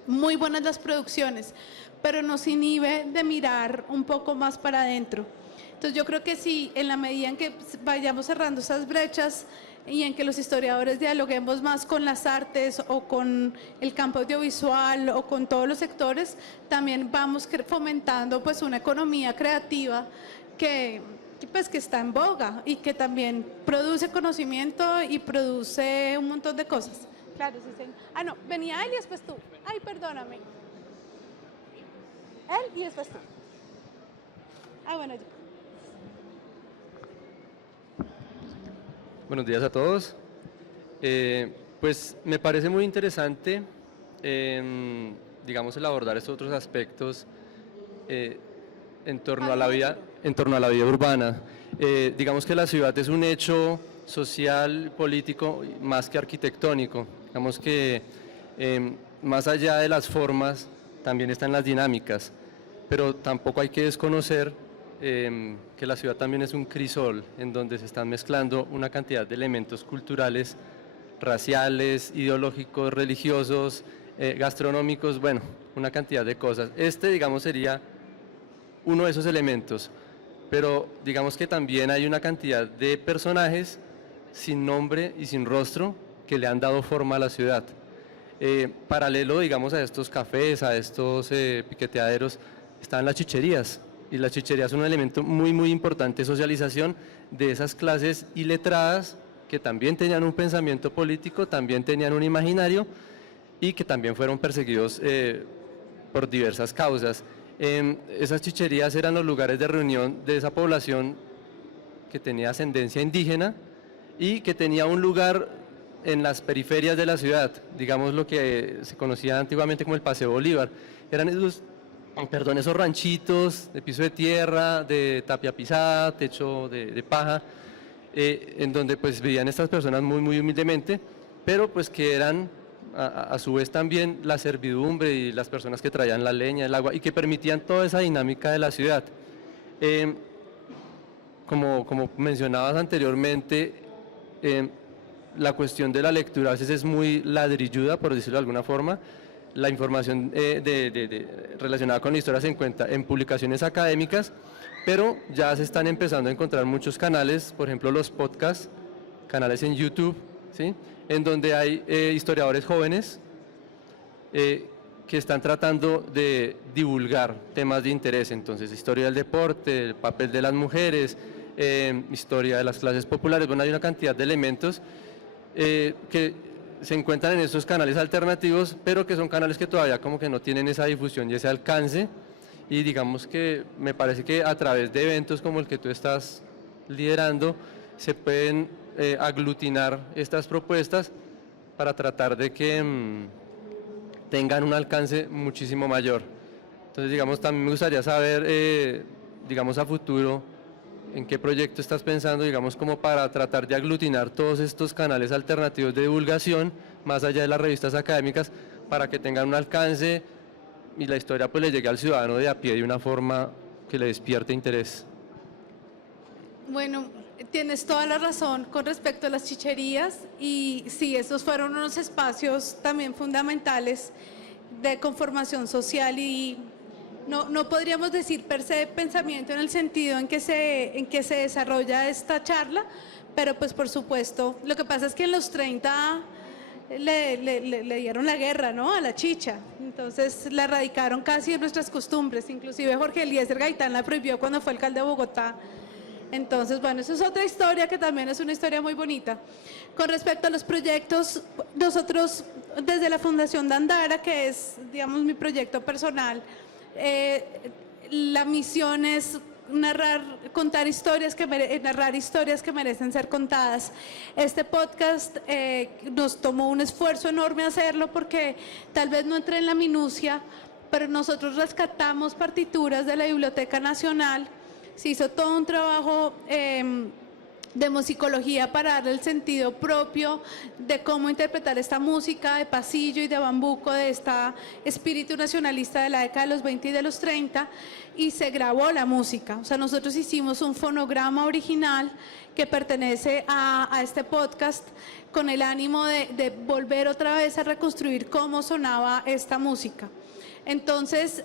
muy buenas las producciones, pero nos inhibe de mirar un poco más para adentro. Entonces yo creo que sí, en la medida en que vayamos cerrando esas brechas y en que los historiadores dialoguemos más con las artes o con el campo audiovisual o con todos los sectores, también vamos fomentando pues una economía creativa que está en boga y que también produce conocimiento y produce un montón de cosas. Claro, sí, señor. Ah, no, venía él y después tú. Ay, perdóname. Él y después tú. Ah, bueno, yo. Buenos días a todos. Pues me parece muy interesante, digamos, el abordar estos otros aspectos en torno a la vida urbana. Digamos que la ciudad es un hecho social, político, más que arquitectónico. Digamos que más allá de las formas también están las dinámicas, pero tampoco hay que desconocer que la ciudad también es un crisol en donde se están mezclando una cantidad de elementos culturales, raciales, ideológicos, religiosos, gastronómicos, bueno, una cantidad de cosas. Digamos, sería uno de esos elementos, pero digamos que también hay una cantidad de personajes sin nombre y sin rostro que le han dado forma a la ciudad. Paralelo, digamos, a estos cafés, a estos piqueteaderos, están las chicherías, y las chicherías son un elemento muy, muy importante de socialización de esas clases iletradas que también tenían un pensamiento político, también tenían un imaginario y que también fueron perseguidos por diversas causas. Esas chicherías eran los lugares de reunión de esa población que tenía ascendencia indígena y que tenía un lugar en las periferias de la ciudad, digamos lo que se conocía antiguamente como el Paseo Bolívar. Eran esos ranchitos de piso de tierra, de tapia pisada, techo de paja, en donde pues vivían estas personas muy, muy humildemente, pero pues que eran a su vez también la servidumbre y las personas que traían la leña, el agua y que permitían toda esa dinámica de la ciudad. Como mencionabas anteriormente, la cuestión de la lectura a veces es muy ladrilluda, por decirlo de alguna forma. La información relacionada con la historia se encuentra en publicaciones académicas, pero ya se están empezando a encontrar muchos canales, por ejemplo los podcasts, canales en YouTube, ¿sí?, en donde hay historiadores jóvenes que están tratando de divulgar temas de interés. Entonces, historia del deporte, el papel de las mujeres, historia de las clases populares. Bueno, hay una cantidad de elementos que se encuentran en estos canales alternativos, pero que son canales que todavía como que no tienen esa difusión y ese alcance, y digamos que me parece que a través de eventos como el que tú estás liderando, se pueden aglutinar estas propuestas para tratar de que tengan un alcance muchísimo mayor. Entonces, digamos, también me gustaría saber, digamos, a futuro, en qué proyecto estás pensando, digamos, como para tratar de aglutinar todos estos canales alternativos de divulgación, más allá de las revistas académicas, para que tengan un alcance y la historia pues le llegue al ciudadano de a pie de una forma que le despierte interés. Bueno, tienes toda la razón con respecto a las chicherías y sí, esos fueron unos espacios también fundamentales de conformación social y no podríamos decir per se pensamiento en el sentido en que se desarrolla esta charla, pero pues por supuesto, lo que pasa es que en los 30 le dieron la guerra, ¿no?, a la chicha, entonces la erradicaron casi de nuestras costumbres, inclusive Jorge Eliezer Gaitán la prohibió cuando fue alcalde de Bogotá. Entonces, bueno, eso es otra historia que también es una historia muy bonita. Con respecto a los proyectos, nosotros desde la Fundación Dandara, que es, digamos, mi proyecto personal, la misión es narrar historias que merecen ser contadas. Este podcast nos tomó un esfuerzo enorme hacerlo porque tal vez no entré en la minucia, pero nosotros rescatamos partituras de la Biblioteca Nacional. Se hizo todo un trabajo de musicología para darle el sentido propio de cómo interpretar esta música de pasillo y de bambuco, de este espíritu nacionalista de la década de los 20 y de los 30, y se grabó la música. O sea, nosotros hicimos un fonograma original que pertenece a este podcast con el ánimo de volver otra vez a reconstruir cómo sonaba esta música. Entonces,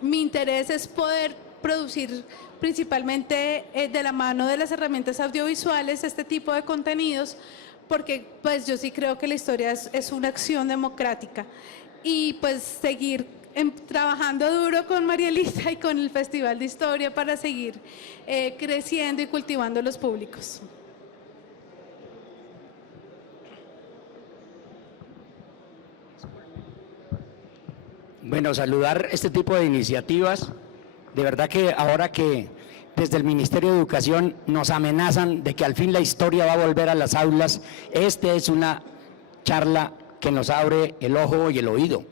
mi interés es poder producir principalmente de la mano de las herramientas audiovisuales este tipo de contenidos, porque pues yo sí creo que la historia es una acción democrática y pues seguir trabajando duro con María Elisa y con el Festival de Historia para seguir creciendo y cultivando los públicos. Bueno, saludar este tipo de iniciativas. De verdad que ahora que desde el Ministerio de Educación nos amenazan de que al fin la historia va a volver a las aulas, esta es una charla que nos abre el ojo y el oído.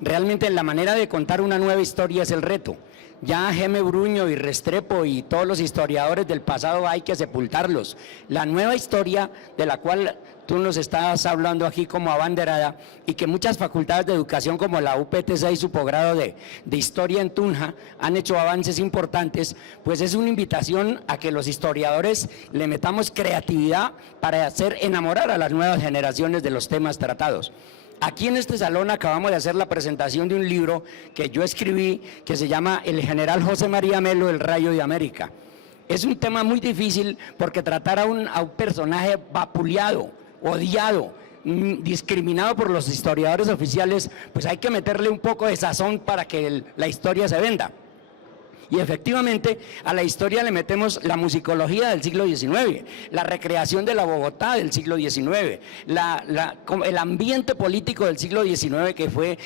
Realmente la manera de contar una nueva historia es el reto. Ya Geme Bruño y Restrepo y todos los historiadores del pasado hay que sepultarlos. La nueva historia de la cual tú nos estás hablando aquí como abanderada y que muchas facultades de educación como la UPTC y su posgrado de Historia en Tunja han hecho avances importantes, pues es una invitación a que los historiadores le metamos creatividad para hacer enamorar a las nuevas generaciones de los temas tratados. Aquí en este salón acabamos de hacer la presentación de un libro que yo escribí que se llama El general José María Melo, el Rayo de América. Es un tema muy difícil porque tratar a un personaje vapuleado, odiado, discriminado por los historiadores oficiales, pues hay que meterle un poco de sazón para que la historia se venda. Y efectivamente a la historia le metemos la musicología del siglo XIX, la recreación de la Bogotá del siglo XIX, el ambiente político del siglo XIX que fue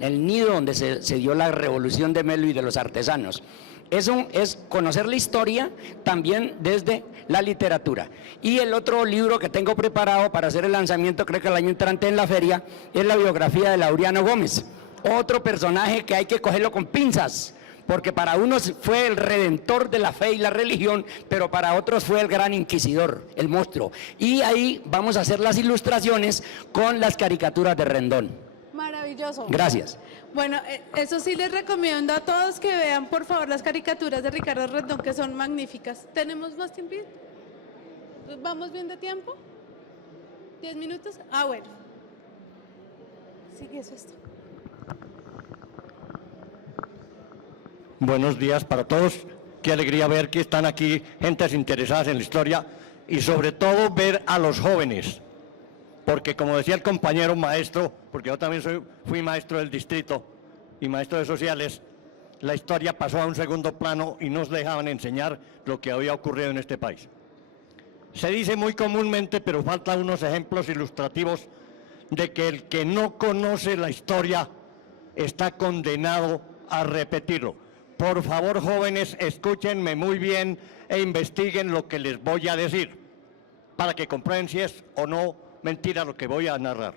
el nido donde se dio la revolución de Melo y de los artesanos. Eso es conocer la historia también desde la literatura. Y el otro libro que tengo preparado para hacer el lanzamiento, creo que el año entrante en la feria, es la biografía de Laureano Gómez. Otro personaje que hay que cogerlo con pinzas, porque para unos fue el redentor de la fe y la religión, pero para otros fue el gran inquisidor, el monstruo. Y ahí vamos a hacer las ilustraciones con las caricaturas de Rendón. Maravilloso. Gracias. Bueno, eso sí les recomiendo a todos que vean por favor las caricaturas de Ricardo Rendón, que son magníficas. ¿Tenemos más tiempo? ¿Vamos bien de tiempo? ¿10 minutos? Ah, bueno. Sí, eso es. Buenos días para todos. Qué alegría ver que están aquí gentes interesadas en la historia y sobre todo ver a los jóvenes. Porque como decía el compañero maestro, porque yo también fui maestro del distrito y maestro de sociales, la historia pasó a un segundo plano y nos dejaban enseñar lo que había ocurrido en este país. Se dice muy comúnmente, pero faltan unos ejemplos ilustrativos de que el que no conoce la historia está condenado a repetirlo. Por favor, jóvenes, escúchenme muy bien e investiguen lo que les voy a decir, para que comprueben si es o no mentira lo que voy a narrar.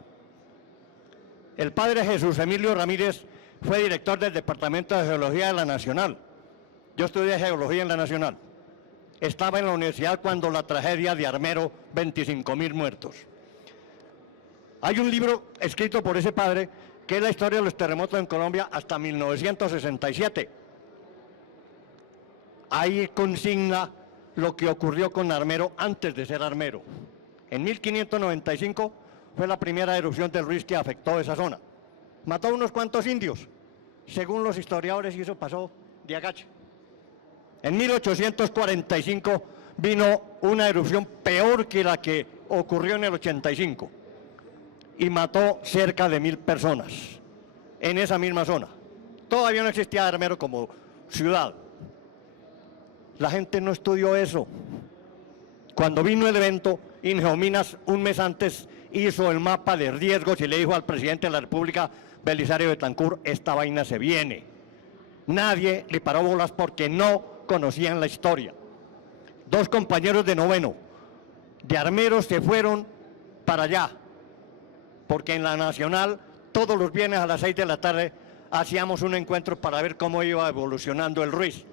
El padre Jesús Emilio Ramírez fue director del Departamento de Geología de la Nacional. Yo estudié Geología en la Nacional. Estaba en la universidad cuando la tragedia de Armero, 25.000 muertos. Hay un libro escrito por ese padre que es la historia de los terremotos en Colombia hasta 1967. Ahí consigna lo que ocurrió con Armero antes de ser Armero. En 1595 fue la primera erupción del Ruiz que afectó esa zona. Mató a unos cuantos indios. Según los historiadores, y eso pasó de agache. En 1845 vino una erupción peor que la que ocurrió en el 85 y mató cerca de 1000 personas en esa misma zona. Todavía no existía Armero como ciudad. La gente no estudió eso. Cuando vino el evento, Ingeominas un mes antes hizo el mapa de riesgos y le dijo al presidente de la República, Belisario Betancur, esta vaina se viene. Nadie le paró bolas porque no conocían la historia. 2 compañeros de noveno de Armero se fueron para allá, porque en la Nacional todos los viernes a las 6 de la tarde hacíamos un encuentro para ver cómo iba evolucionando el Ruiz,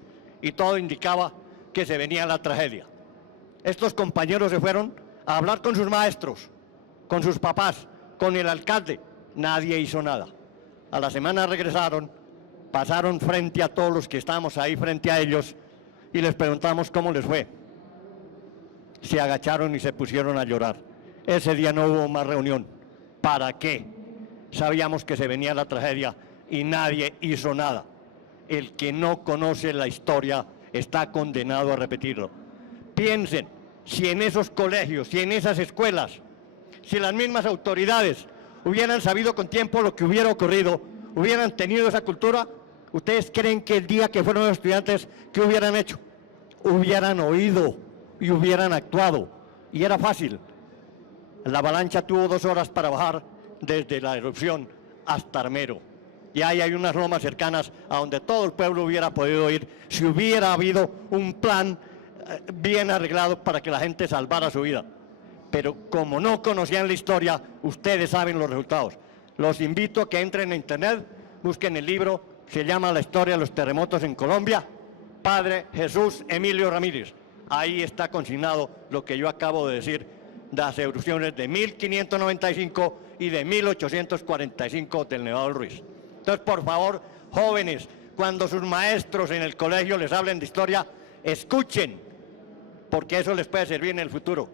y todo indicaba que se venía la tragedia. Estos compañeros se fueron a hablar con sus maestros, con sus papás, con el alcalde. Nadie hizo nada. A la semana regresaron, pasaron frente a todos los que estábamos ahí frente a ellos y les preguntamos cómo les fue. Se agacharon y se pusieron a llorar. Ese día no hubo más reunión. ¿Para qué? Sabíamos que se venía la tragedia y nadie hizo nada. El que no conoce la historia está condenado a repetirlo. Piensen, si en esos colegios, si en esas escuelas, si las mismas autoridades hubieran sabido con tiempo lo que hubiera ocurrido, hubieran tenido esa cultura, ¿ustedes creen que el día que fueron los estudiantes, qué hubieran hecho? Hubieran oído y hubieran actuado. Y era fácil. La avalancha tuvo 2 horas para bajar desde la erupción hasta Armero. Y ahí hay unas lomas cercanas a donde todo el pueblo hubiera podido ir si hubiera habido un plan bien arreglado para que la gente salvara su vida. Pero como no conocían la historia, ustedes saben los resultados. Los invito a que entren a internet, busquen el libro, se llama La historia de los terremotos en Colombia, Padre Jesús Emilio Ramírez. Ahí está consignado lo que yo acabo de decir, las erupciones de 1595 y de 1845 del Nevado del Ruiz. Entonces, por favor, jóvenes, cuando sus maestros en el colegio les hablen de historia, escuchen, porque eso les puede servir en el futuro.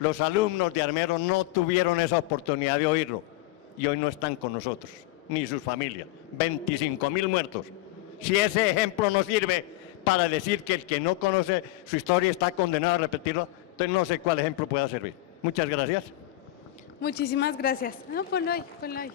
Los alumnos de Armero no tuvieron esa oportunidad de oírlo y hoy no están con nosotros, ni sus familias. 25.000 muertos. Si ese ejemplo no sirve para decir que el que no conoce su historia está condenado a repetirlo, entonces no sé cuál ejemplo pueda servir. Muchas gracias. Muchísimas gracias. No, ponlo ahí, ponlo ahí.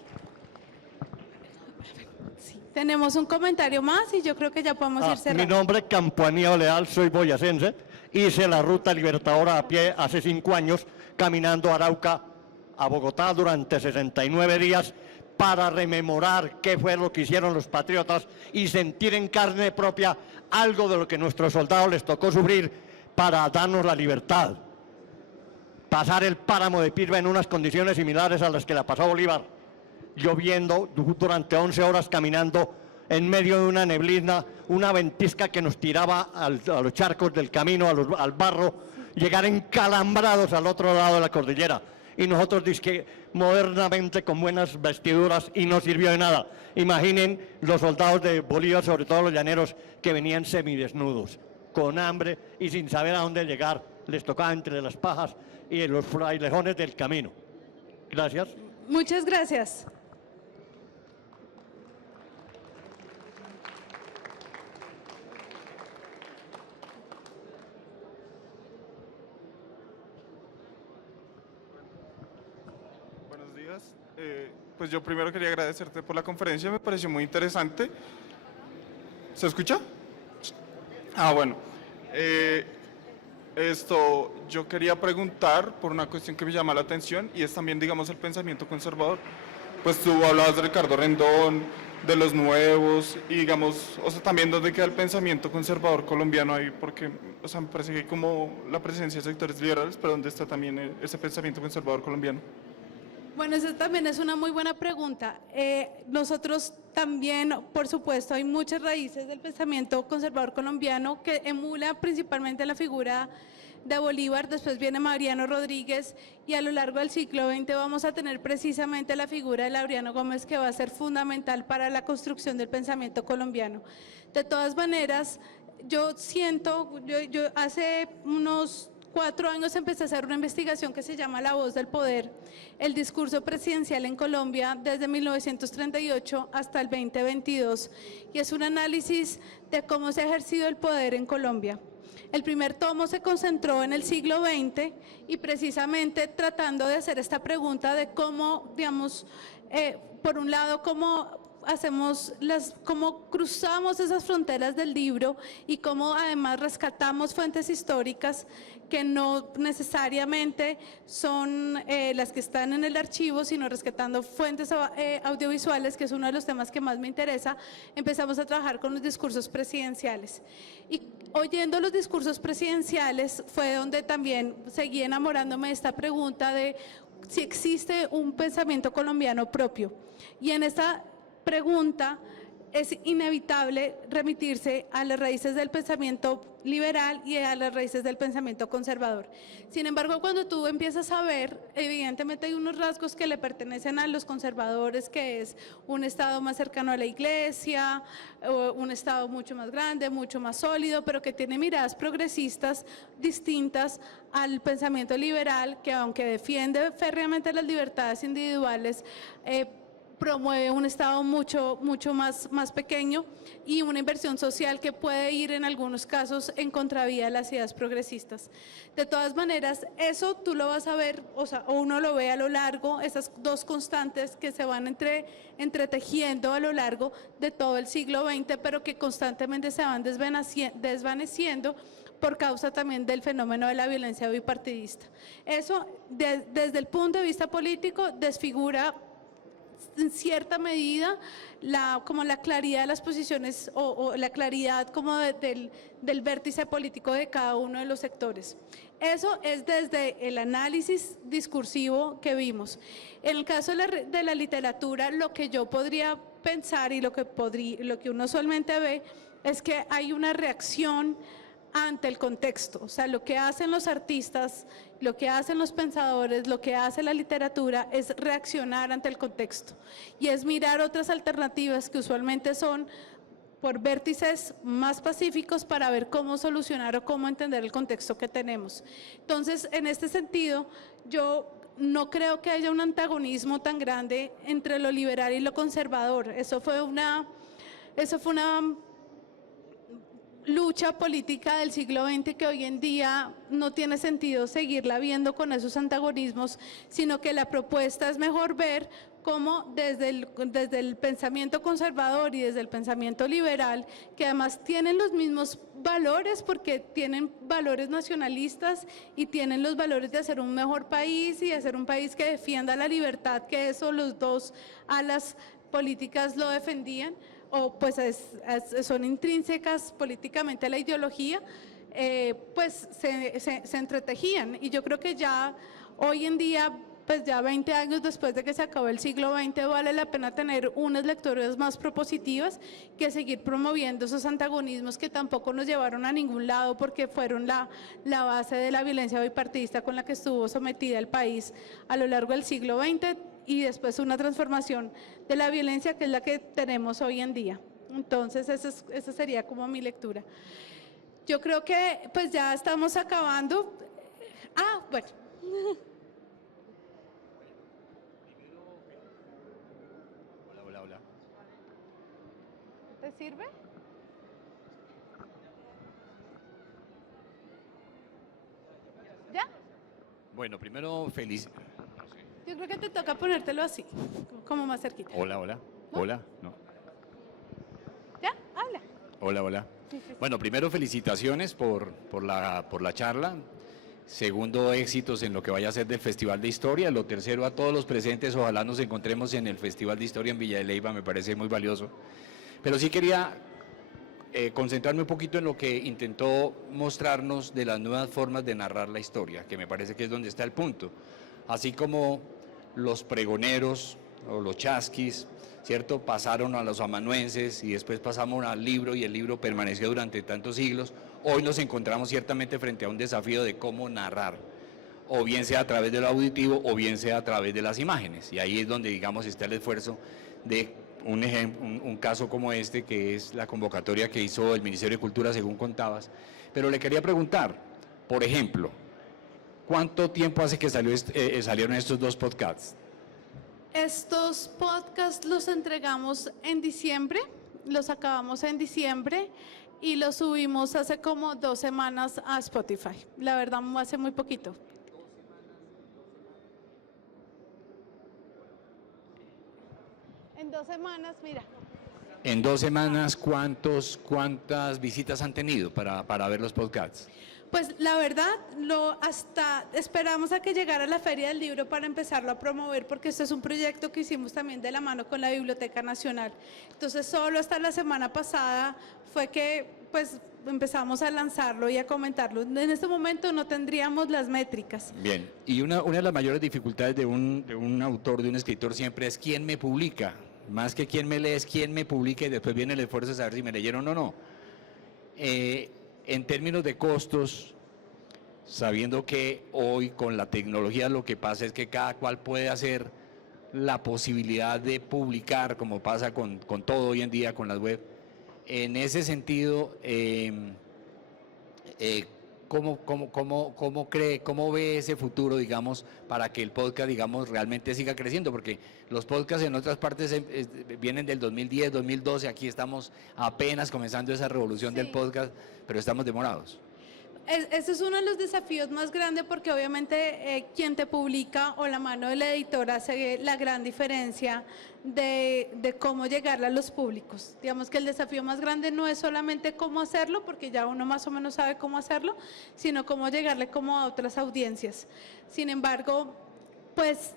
Sí, tenemos un comentario más y yo creo que ya podemos ir cerrando. Mi nombre es Campoanía Leal, soy boyacense. Hice la ruta libertadora a pie hace 5 años, caminando a Arauca a Bogotá durante 69 días para rememorar qué fue lo que hicieron los patriotas y sentir en carne propia algo de lo que nuestros soldados les tocó sufrir para darnos la libertad. Pasar el páramo de Pirba en unas condiciones similares a las que la pasó Bolívar, lloviendo durante 11 horas caminando en medio de una neblina, una ventisca que nos tiraba a los charcos del camino, al barro, llegar encalambrados al otro lado de la cordillera. Y nosotros dizque modernamente con buenas vestiduras y no sirvió de nada. Imaginen los soldados de Bolívar, sobre todo los llaneros, que venían semidesnudos, con hambre y sin saber a dónde llegar. Les tocaba entre las pajas y los frailejones del camino. Gracias. Muchas gracias. Buenos días. Pues yo primero quería agradecerte por la conferencia, me pareció muy interesante. ¿Se escucha? Ah, bueno. Yo quería preguntar por una cuestión que me llama la atención y es también, digamos, el pensamiento conservador. Pues tú hablabas de Ricardo Rendón, de los nuevos y digamos, o sea, también dónde queda el pensamiento conservador colombiano ahí, porque, o sea, me parece que hay como la presencia de sectores liberales, pero ¿dónde está también ese pensamiento conservador colombiano? Bueno, esa también es una muy buena pregunta. Nosotros también, por supuesto, hay muchas raíces del pensamiento conservador colombiano que emula principalmente la figura de Bolívar, después viene Mariano Rodríguez y a lo largo del siglo XX vamos a tener precisamente la figura de Laureano Gómez que va a ser fundamental para la construcción del pensamiento colombiano. De todas maneras, yo siento, yo hace unos 4 años empecé a hacer una investigación que se llama La Voz del Poder, el discurso presidencial en Colombia desde 1938 hasta el 2022, y es un análisis de cómo se ha ejercido el poder en Colombia. El primer tomo se concentró en el siglo XX y precisamente tratando de hacer esta pregunta de cómo, digamos, por un lado, cómo cruzamos esas fronteras del libro y cómo además rescatamos fuentes históricas que no necesariamente son las que están en el archivo, sino rescatando fuentes audiovisuales, que es uno de los temas que más me interesa. Empezamos a trabajar con los discursos presidenciales. Y oyendo los discursos presidenciales fue donde también seguí enamorándome de esta pregunta de si existe un pensamiento colombiano propio. Y en esta pregunta es inevitable remitirse a las raíces del pensamiento liberal y a las raíces del pensamiento conservador. Sin embargo, cuando tú empiezas a ver, evidentemente hay unos rasgos que le pertenecen a los conservadores, que es un Estado más cercano a la Iglesia, un Estado mucho más grande, mucho más sólido, pero que tiene miradas progresistas distintas al pensamiento liberal, que aunque defiende férreamente las libertades individuales, promueve un Estado mucho más pequeño y una inversión social que puede ir en algunos casos en contravía de las ideas progresistas. De todas maneras, eso tú lo vas a ver, o sea, uno lo ve a lo largo, esas dos constantes que se van entretejiendo a lo largo de todo el siglo XX, pero que constantemente se van desvaneciendo por causa también del fenómeno de la violencia bipartidista. Eso, desde el punto de vista político, desfigura en cierta medida como la claridad de las posiciones o la claridad como del vértice político de cada uno de los sectores. Eso es desde el análisis discursivo que vimos. En el caso de la literatura, lo que yo podría pensar y lo que uno usualmente ve es que hay una reacción ante el contexto, o sea, lo que hacen los artistas, lo que hacen los pensadores, lo que hace la literatura es reaccionar ante el contexto y es mirar otras alternativas que usualmente son por vértices más pacíficos para ver cómo solucionar o cómo entender el contexto que tenemos. Entonces, en este sentido, yo no creo que haya un antagonismo tan grande entre lo liberal y lo conservador. Eso fue una lucha política del siglo XX que hoy en día no tiene sentido seguirla viendo con esos antagonismos, sino que la propuesta es mejor ver cómo desde el pensamiento conservador y desde el pensamiento liberal, que además tienen los mismos valores porque tienen valores nacionalistas y tienen los valores de hacer un mejor país y hacer un país que defienda la libertad, que eso los dos alas políticas lo defendían, o pues son intrínsecas políticamente a la ideología, pues se entretejían. Y yo creo que ya hoy en día, pues ya 20 años después de que se acabó el siglo XX, vale la pena tener unas lecturas más propositivas que seguir promoviendo esos antagonismos que tampoco nos llevaron a ningún lado porque fueron la base de la violencia bipartidista con la que estuvo sometida el país a lo largo del siglo XX y después una transformación de la violencia que es la que tenemos hoy en día. Entonces, esa sería como mi lectura. Yo creo que pues ya estamos acabando. Bueno. Hola. ¿Te sirve? ¿Ya? Bueno, primero feliz. Yo creo que te toca ponértelo así, como más cerquita. Hola. ¿No? Hola, no. ¿Ya? Habla. Hola. Bueno, primero felicitaciones por la charla. Segundo, éxitos en lo que vaya a ser del Festival de Historia. Lo tercero, a todos los presentes, ojalá nos encontremos en el Festival de Historia en Villa de Leyva, me parece muy valioso. Pero sí quería concentrarme un poquito en lo que intentó mostrarnos de las nuevas formas de narrar la historia, que me parece que es donde está el punto. Así como los pregoneros o los chasquis, ¿cierto?, pasaron a los amanuenses y después pasamos al libro y el libro permaneció durante tantos siglos, hoy nos encontramos ciertamente frente a un desafío de cómo narrar, o bien sea a través de lo auditivo o bien sea a través de las imágenes. Y ahí es donde, digamos, está el esfuerzo de un caso como este, que es la convocatoria que hizo el Ministerio de Cultura, según contabas. Pero le quería preguntar, por ejemplo, ¿cuánto tiempo hace que salieron estos dos podcasts? Estos podcasts los entregamos en diciembre, los acabamos en diciembre y los subimos hace como 2 semanas a Spotify. La verdad, hace muy poquito. En 2 semanas, mira. En 2 semanas, ¿cuántas visitas han tenido para ver los podcasts? Pues la verdad, hasta esperamos a que llegara la Feria del Libro para empezarlo a promover, porque este es un proyecto que hicimos también de la mano con la Biblioteca Nacional. Entonces, solo hasta la semana pasada fue que pues empezamos a lanzarlo y a comentarlo. En este momento no tendríamos las métricas. Bien, y una de las mayores dificultades de un autor, de un escritor, siempre es quién me publica. Más que quién me lee, es quién me publica y después viene el esfuerzo de saber si me leyeron o no. En términos de costos, sabiendo que hoy con la tecnología lo que pasa es que cada cual puede hacer la posibilidad de publicar, como pasa con todo hoy en día, con las web. En ese sentido, ¿cómo ve ese futuro, digamos, para que el podcast, digamos, realmente siga creciendo? Porque los podcasts en otras partes vienen del 2010, 2012, aquí estamos apenas comenzando esa revolución del podcast, pero estamos demorados. Ese es uno de los desafíos más grandes, porque obviamente quien te publica o la mano de la editora hace la gran diferencia de cómo llegarle a los públicos. Digamos que el desafío más grande no es solamente cómo hacerlo, porque ya uno más o menos sabe cómo hacerlo, sino cómo llegarle como a otras audiencias. Sin embargo, pues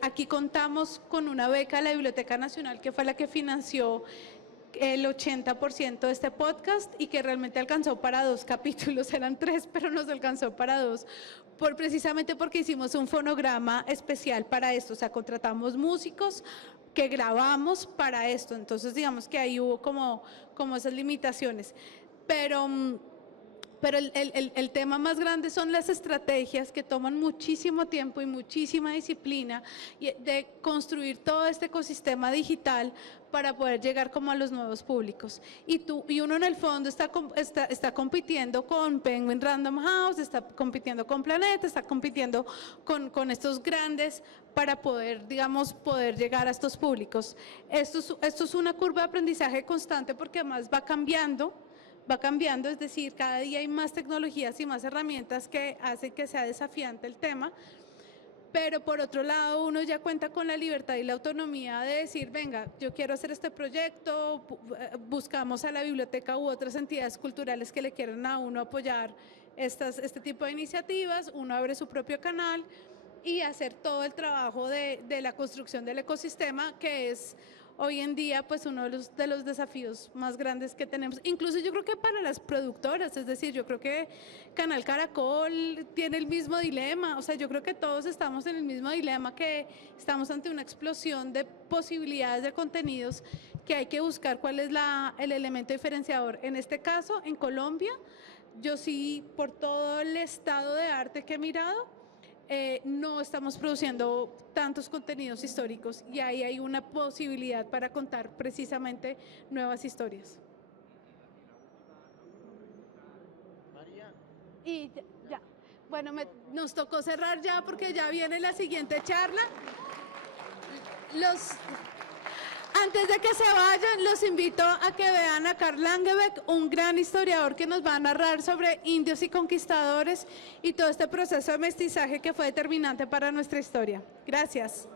aquí contamos con una beca de la Biblioteca Nacional, que fue la que financió el 80% de este podcast y que realmente alcanzó para 2 capítulos, eran 3, pero nos alcanzó para 2, precisamente porque hicimos un fonograma especial para esto, o sea, contratamos músicos que grabamos para esto, entonces digamos que ahí hubo como esas limitaciones, pero el tema más grande son las estrategias que toman muchísimo tiempo y muchísima disciplina de construir todo este ecosistema digital para poder llegar como a los nuevos públicos. Y uno en el fondo está compitiendo con Penguin Random House, está compitiendo con Planeta, está compitiendo con estos grandes para poder, digamos, poder llegar a estos públicos. Esto es una curva de aprendizaje constante, porque además va cambiando, es decir, cada día hay más tecnologías y más herramientas que hacen que sea desafiante el tema, pero por otro lado uno ya cuenta con la libertad y la autonomía de decir, venga, yo quiero hacer este proyecto, buscamos a la biblioteca u otras entidades culturales que le quieran a uno apoyar este tipo de iniciativas, uno abre su propio canal y hacer todo el trabajo de la construcción del ecosistema, que es hoy en día pues uno de los desafíos más grandes que tenemos, incluso yo creo que para las productoras, es decir, yo creo que Canal Caracol tiene el mismo dilema, o sea, yo creo que todos estamos en el mismo dilema, que estamos ante una explosión de posibilidades de contenidos que hay que buscar cuál es el elemento diferenciador. En este caso, en Colombia, yo sí, por todo el estado de arte que he mirado, no estamos produciendo tantos contenidos históricos y ahí hay una posibilidad para contar precisamente nuevas historias. Y ya, bueno, nos tocó cerrar ya porque ya viene la siguiente charla. Antes de que se vayan, los invito a que vean a Karl Langebeck, un gran historiador que nos va a narrar sobre indios y conquistadores y todo este proceso de mestizaje que fue determinante para nuestra historia. Gracias.